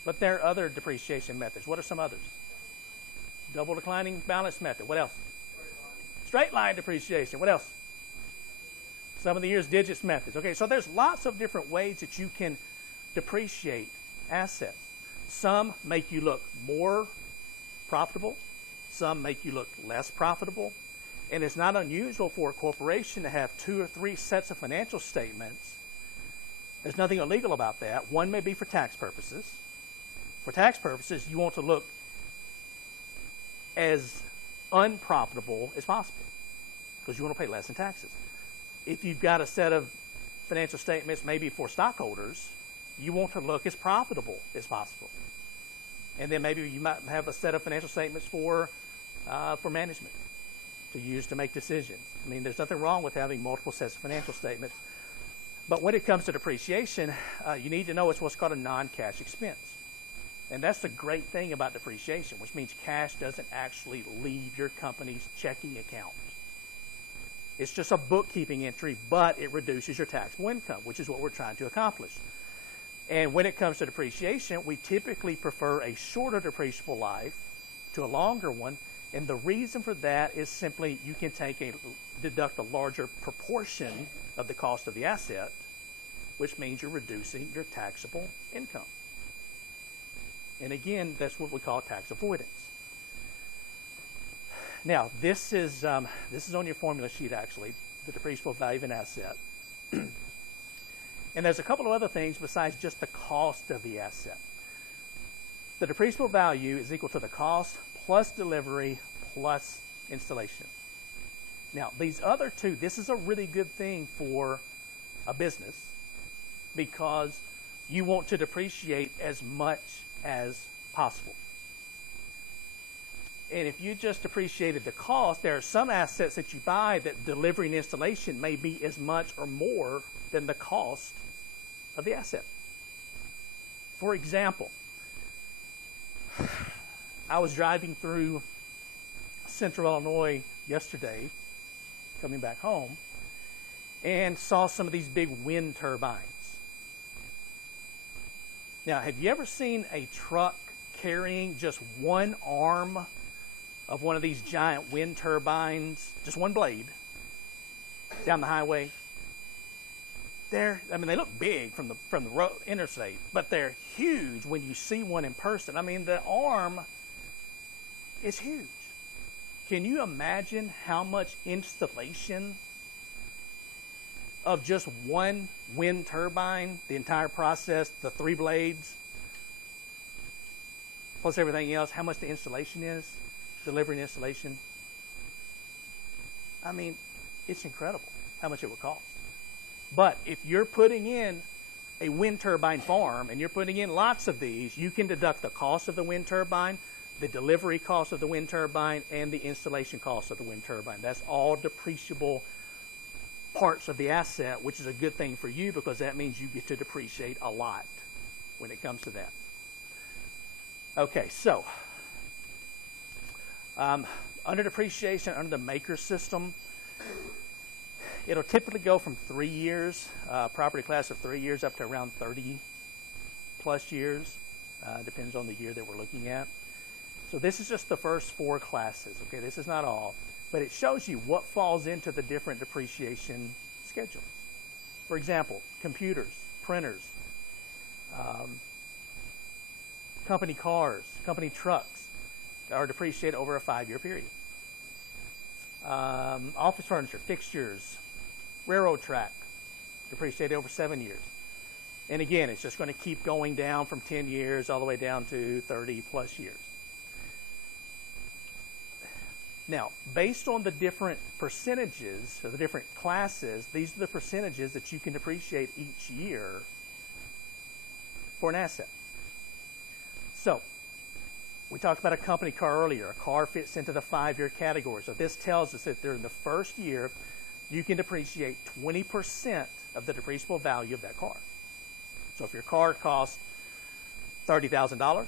But there are other depreciation methods. What are some others? Double declining balance method. What else? Straight line depreciation. What else? Some of the years digits methods. Okay, so there's lots of different ways that you can depreciate assets. Some make you look more profitable. Some make you look less profitable. And it's not unusual for a corporation to have 2 or 3 sets of financial statements. There's nothing illegal about that. One may be for tax purposes. For tax purposes, you want to look as unprofitable as possible because you want to pay less in taxes. If you've got a set of financial statements maybe for stockholders, you want to look as profitable as possible. And then maybe you might have a set of financial statements for management to use to make decisions. I mean, there's nothing wrong with having multiple sets of financial statements. But when it comes to depreciation, you need to know it's what's called a non-cash expense. And that's the great thing about depreciation, which means cash doesn't actually leave your company's checking account. It's just a bookkeeping entry, but it reduces your taxable income, which is what we're trying to accomplish. And when it comes to depreciation, we typically prefer a shorter depreciable life to a longer one. And the reason for that is simply you can deduct a larger proportion of the cost of the asset, which means you're reducing your taxable income. And again, that's what we call tax avoidance. Now, this is on your formula sheet, actually, the depreciable value of an asset. And there's a couple of other things besides just the cost of the asset. The depreciable value is equal to the cost plus delivery plus installation. Now, these other two, this is a really good thing for a business because you want to depreciate as much as possible. And if you just depreciated the cost, there are some assets that you buy that delivery and installation may be as much or more than the cost of the asset. For example, I was driving through Central Illinois yesterday, coming back home, and saw some of these big wind turbines. Now, have you ever seen a truck carrying just one arm of one of these giant wind turbines, just one blade? down the highway. They look big from the road, interstate, but they're huge when you see one in person. I mean, the arm is huge. Can you imagine how much installation of just one wind turbine, the entire process, the 3 blades, plus everything else, how much the installation is, delivery and installation? I mean, it's incredible how much it would cost. But if you're putting in a wind turbine farm and you're putting in lots of these, you can deduct the cost of the wind turbine, the delivery cost of the wind turbine, and the installation cost of the wind turbine. That's all depreciable parts of the asset, which is a good thing for you because that means you get to depreciate a lot when it comes to that. Okay, so under depreciation, under the maker system, it'll typically go from 3 years, property class of 3 years, up to around 30 plus years. Depends on the year that we're looking at. So this is just the first 4 classes. Okay, this is not all, but it shows you what falls into the different depreciation schedules. For example, computers, printers, company cars, company trucks are depreciated over a 5-year period. Office furniture, fixtures, railroad track, depreciated over 7 years. And again, it's just going to keep going down from 10 years all the way down to 30 plus years. Now, based on the different percentages, or the different classes, these are the percentages that you can depreciate each year for an asset. So, we talked about a company car earlier. A car fits into the 5-year category. So this tells us that during the first year, you can depreciate 20% of the depreciable value of that car. So if your car costs $30,000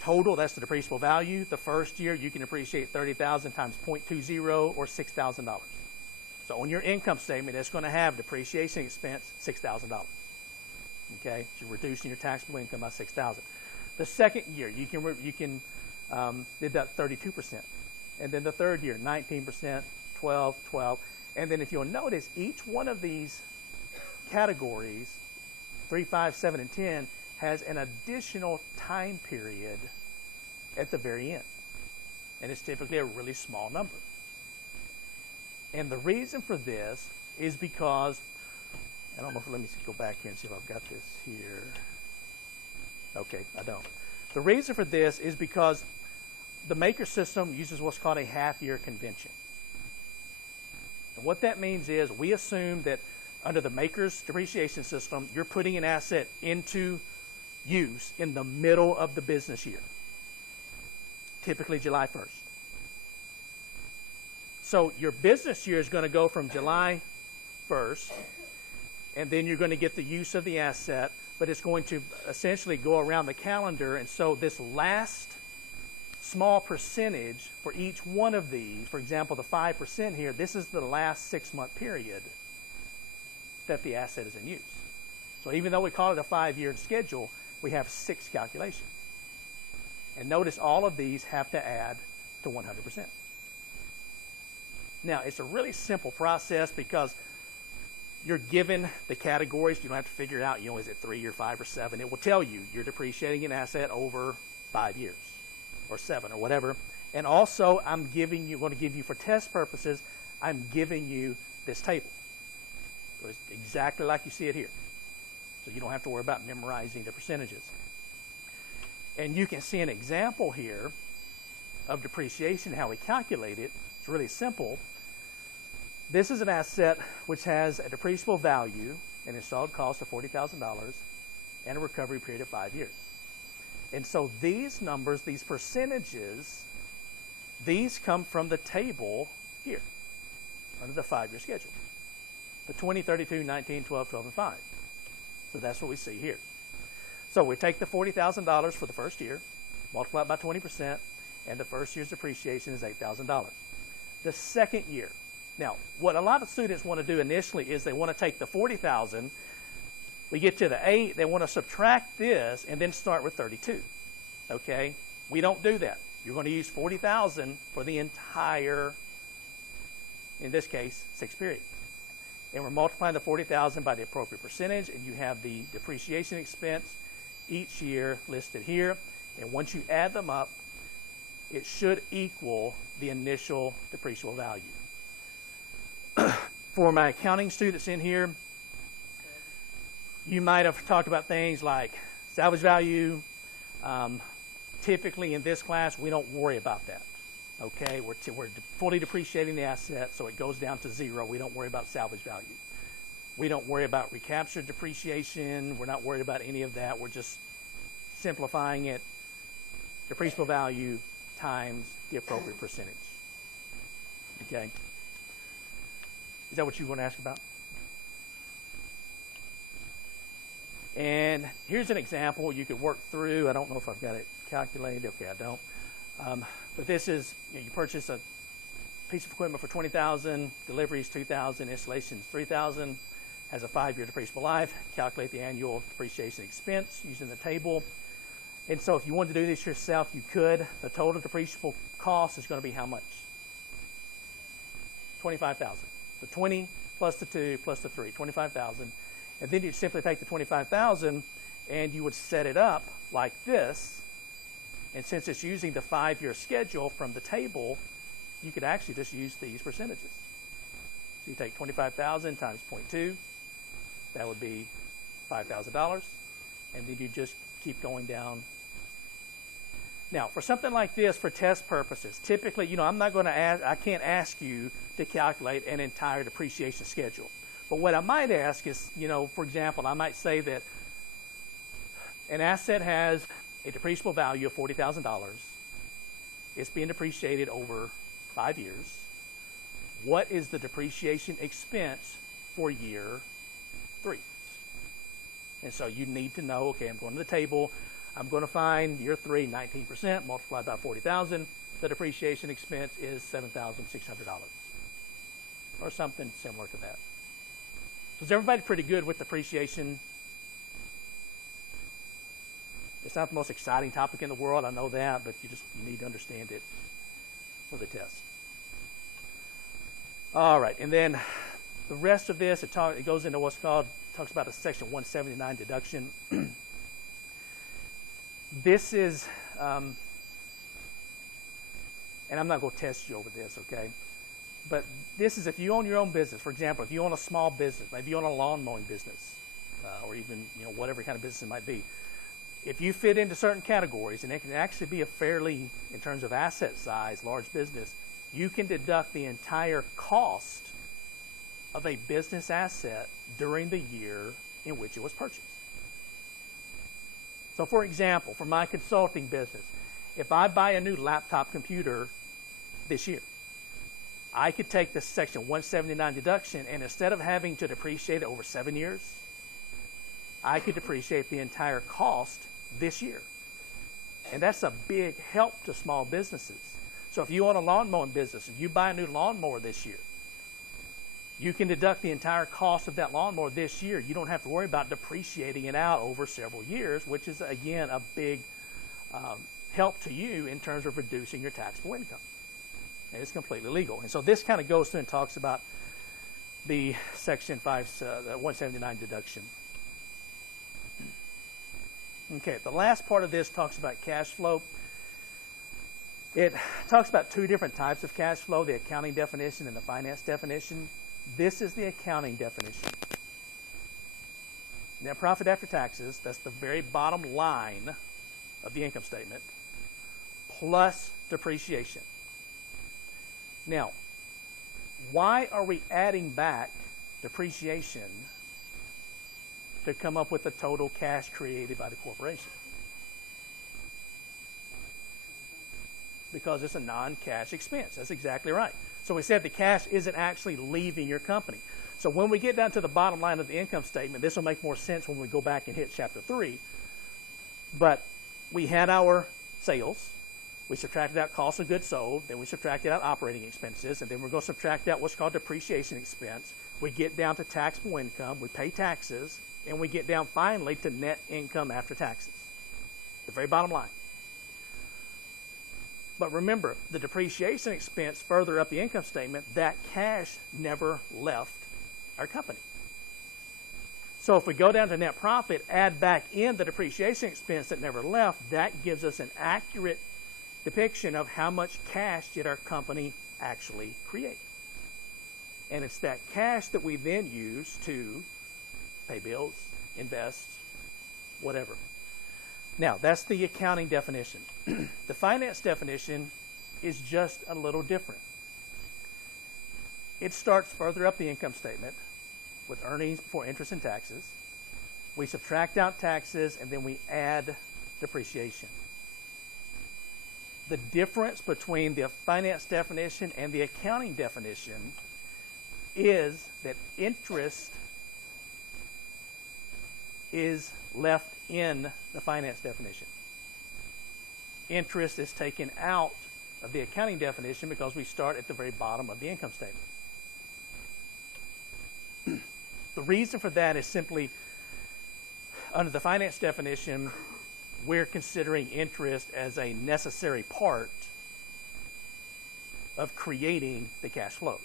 total, that's the depreciable value. The first year, you can depreciate $30,000 times 0.20 or $6,000. So on your income statement, it's going to have depreciation expense $6,000. Okay, so you're reducing your taxable income by $6,000. The second year, you can deduct 32%. And then the third year, 19%, 12. And then if you'll notice, each one of these categories, 3, 5, 7, and 10, has an additional time period at the very end. And it's typically a really small number. And the reason for this is because, I don't know, let me go back here and see if I've got this here. Okay, I don't. The reason for this is because the maker system uses what's called a half-year convention. And what that means is we assume that under the maker's depreciation system, you're putting an asset into use in the middle of the business year, typically July 1st. So your business year is going to go from July 1st, and then you're going to get the use of the asset, but it's going to essentially go around the calendar. And so this last small percentage for each one of these, for example, the 5% here, this is the last 6-month period that the asset is in use. So even though we call it a 5-year schedule, we have 6 calculations. And notice all of these have to add to 100%. Now, it's a really simple process because you're given the categories. You don't have to figure it out, is it 3 or 5 or 7? It will tell you you're depreciating an asset over 5 years or 7 or whatever. And also, I'm going to give you for test purposes, I'm giving you this table. So it's exactly like you see it here. So you don't have to worry about memorizing the percentages. And you can see an example here of depreciation, how we calculate it. It's really simple. This is an asset which has a depreciable value, an installed cost of $40,000, and a recovery period of 5 years. And so these numbers, these percentages, these come from the table here under the 5-year schedule. The 20, 32, 19, 12, 12, and 5. So that's what we see here. So we take the $40,000 for the first year, multiply it by 20%, and the first year's depreciation is $8,000. The second year. Now, what a lot of students want to do initially is they want to take the $40,000, we get to the 8, they want to subtract this, and then start with 32. Okay? We don't do that. You're going to use $40,000 for the entire in this case, 6 period. And we're multiplying the 40,000 by the appropriate percentage, and you have the depreciation expense each year listed here. And once you add them up, it should equal the initial depreciable value. For my accounting students in here, you might have talked about things like salvage value. Typically in this class, we don't worry about that. Okay, we're fully depreciating the asset, so it goes down to 0. We don't worry about salvage value. We don't worry about recapture depreciation. We're not worried about any of that. We're just simplifying it. Depreciable value times the appropriate percentage. Okay. Is that what you want to ask about? And here's an example you could work through. I don't know if I've got it calculated. Okay, I don't. But this is, you purchase a piece of equipment for $20,000, deliveries $2,000, installations $3,000, has a 5-year depreciable life. Calculate the annual depreciation expense using the table. And so if you wanted to do this yourself, you could. The total depreciable cost is going to be how much? $25,000. The 20 plus the 2 plus the 3, $25,000. And then you'd simply take the $25,000 and you would set it up like this. And since it's using the 5-year schedule from the table, you could actually just use these percentages. So you take 25,000 times 0.2, that would be $5,000, and then you just keep going down. Now, for something like this, for test purposes, typically, I'm not going to ask, I can't ask you to calculate an entire depreciation schedule. But what I might ask is, for example, I might say that an asset has a depreciable value of $40,000. It's being depreciated over 5 years. What is the depreciation expense for year 3? And so you need to know, okay, I'm going to the table. I'm going to find year 3, 19%, multiplied by 40,000. The depreciation expense is $7,600, or something similar to that. So is everybody pretty good with depreciation? It's not the most exciting topic in the world, I know that, but you need to understand it for the test. All right, and then the rest of this, it goes into what's called, talks about a Section 179 deduction. This is, and I'm not going to test you over this, okay? But this is if you own your own business. For example, if you own a small business, maybe you own a lawn mowing business, or even whatever kind of business it might be. If you fit into certain categories, and it can actually be a fairly, in terms of asset size, large business, you can deduct the entire cost of a business asset during the year in which it was purchased. So for example, for my consulting business, if I buy a new laptop computer this year, I could take the Section 179 deduction, and instead of having to depreciate it over 7 years, I could depreciate the entire cost this year. And that's a big help to small businesses. So if you own a lawn mowing business and you buy a new lawnmower this year, you can deduct the entire cost of that lawnmower this year. You don't have to worry about depreciating it out over several years, which is, again, a big help to you in terms of reducing your taxable income. And it's completely legal. And so this kind of goes through and talks about the Section 179 deduction. Okay, the last part of this talks about cash flow. It talks about 2 different types of cash flow, the accounting definition and the finance definition. This is the accounting definition. Net profit after taxes, that's the very bottom line of the income statement, plus depreciation. Now, why are we adding back depreciation to come up with the total cash created by the corporation? Because it's a non-cash expense. That's exactly right. So we said the cash isn't actually leaving your company. So when we get down to the bottom line of the income statement, this will make more sense when we go back and hit Chapter 3. But we had our sales. We subtracted out cost of goods sold. Then we subtracted out operating expenses. And then we're going to subtract out what's called depreciation expense. We get down to taxable income. We pay taxes. And we get down finally to net income after taxes. The very bottom line. But remember, the depreciation expense further up the income statement, that cash never left our company. So if we go down to net profit, add back in the depreciation expense that never left, that gives us an accurate depiction of how much cash did our company actually create. And it's that cash that we then use to pay bills, invest, whatever. Now, that's the accounting definition. The finance definition is just a little different. It starts further up the income statement with earnings before interest and taxes. We subtract out taxes, and then we add depreciation. The difference between the finance definition and the accounting definition is that interest is left in the finance definition. Interest is taken out of the accounting definition because we start at the very bottom of the income statement. The reason for that is simply, under the finance definition, we're considering interest as a necessary part of creating the cash flow.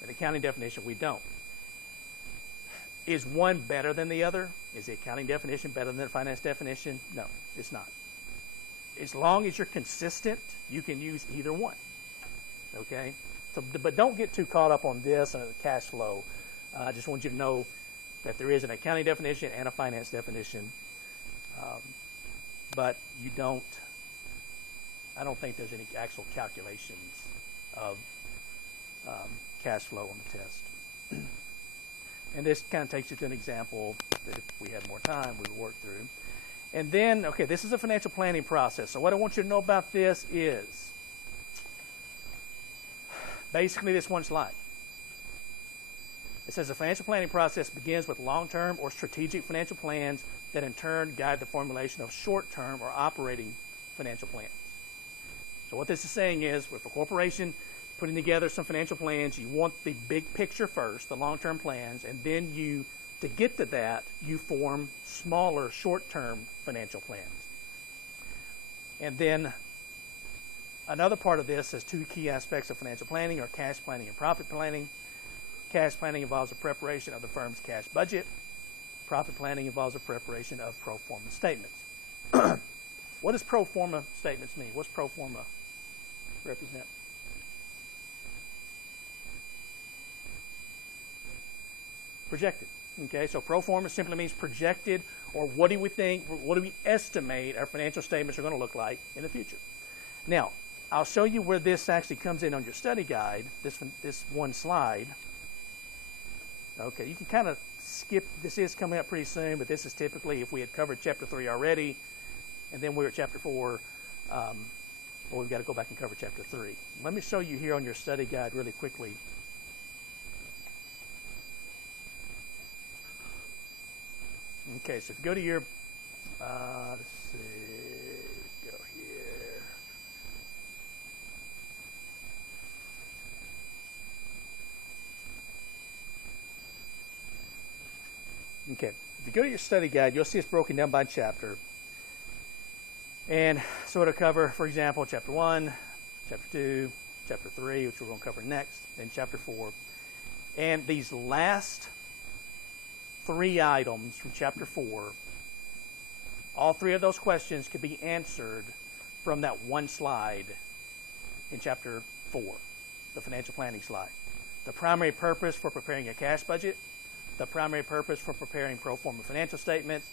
In the accounting definition, we don't. Is one better than the other? Is the accounting definition better than the finance definition? No, it's not. As long as you're consistent, you can use either one. Okay? So, but don't get too caught up on this and cash flow. I just want you to know that there is an accounting definition and a finance definition. But you don't, I don't think there's any actual calculations of cash flow on the test. And this kind of takes you to an example that if we had more time, we would work through. And then, okay, this is a financial planning process. So what I want you to know about this is basically this one slide. It says the financial planning process begins with long-term or strategic financial plans that in turn guide the formulation of short-term or operating financial plans. So what this is saying is, with a corporation putting together some financial plans, you want the big picture first, the long-term plans, and then you, to get to that, you form smaller short-term financial plans. And then another part of this is two key aspects of financial planning are cash planning and profit planning. Cash planning involves the preparation of the firm's cash budget. Profit planning involves the preparation of pro forma statements. What does pro forma statements mean? What's pro forma represent? Projected. Okay, so pro forma simply means projected, or what do we think, what do we estimate our financial statements are going to look like in the future. Now, I'll show you where this actually comes in on your study guide, this one slide. Okay, you can kind of skip, this is coming up pretty soon, but this is typically if we had covered Chapter 3 already, and then we're at Chapter 4, well, we've got to go back and cover Chapter 3. Let me show you here on your study guide really quickly. Okay, so if you go to your, let's see, go here. Okay, if you go to your study guide, you'll see it's broken down by chapter. And so it'll cover, for example, Chapter 1, Chapter 2, Chapter 3, which we're going to cover next, then Chapter 4. And these last 3 items from Chapter 4, all 3 of those questions could be answered from that one slide in Chapter 4, the financial planning slide. The primary purpose for preparing a cash budget, the primary purpose for preparing pro forma financial statements,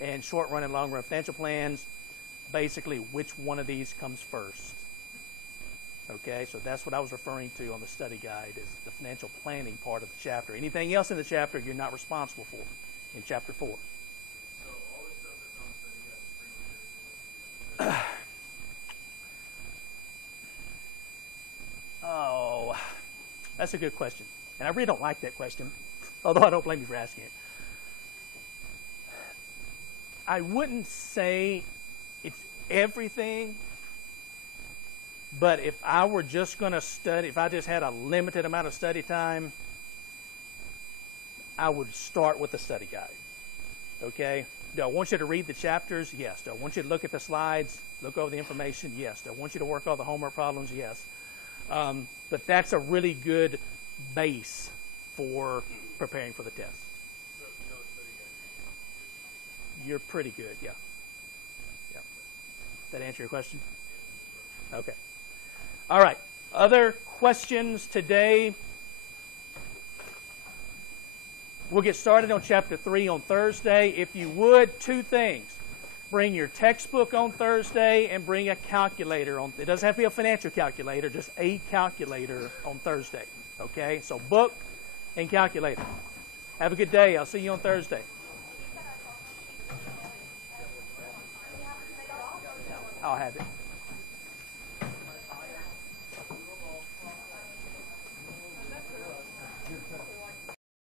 and short-run and long-run financial plans, basically which one of these comes first. Okay, so that's what I was referring to on the study guide, is the financial planning part of the chapter. Anything else in the chapter you're not responsible for in Chapter 4. So all this stuff that's on the study guide is pretty much everything else. Oh, that's a good question. And I really don't like that question, although I don't blame you for asking it. I wouldn't say it's everything, but if I were just going to study, if I just had a limited amount of study time, I would start with the study guide. Okay? Do I want you to read the chapters? Yes. Do I want you to look at the slides, look over the information? Yes. Do I want you to work all the homework problems? Yes. But that's a really good base for preparing for the test. So if you know it's 30 days, You're pretty good, yeah. Yeah. That answer your question? Okay. All right. Other questions today? We'll get started on chapter 3 on Thursday. If you would, 2 things. Bring your textbook on Thursday and bring a calculator on. It doesn't have to be a financial calculator, just a calculator on Thursday. Okay? So book and calculator. Have a good day. I'll see you on Thursday. I'll have it.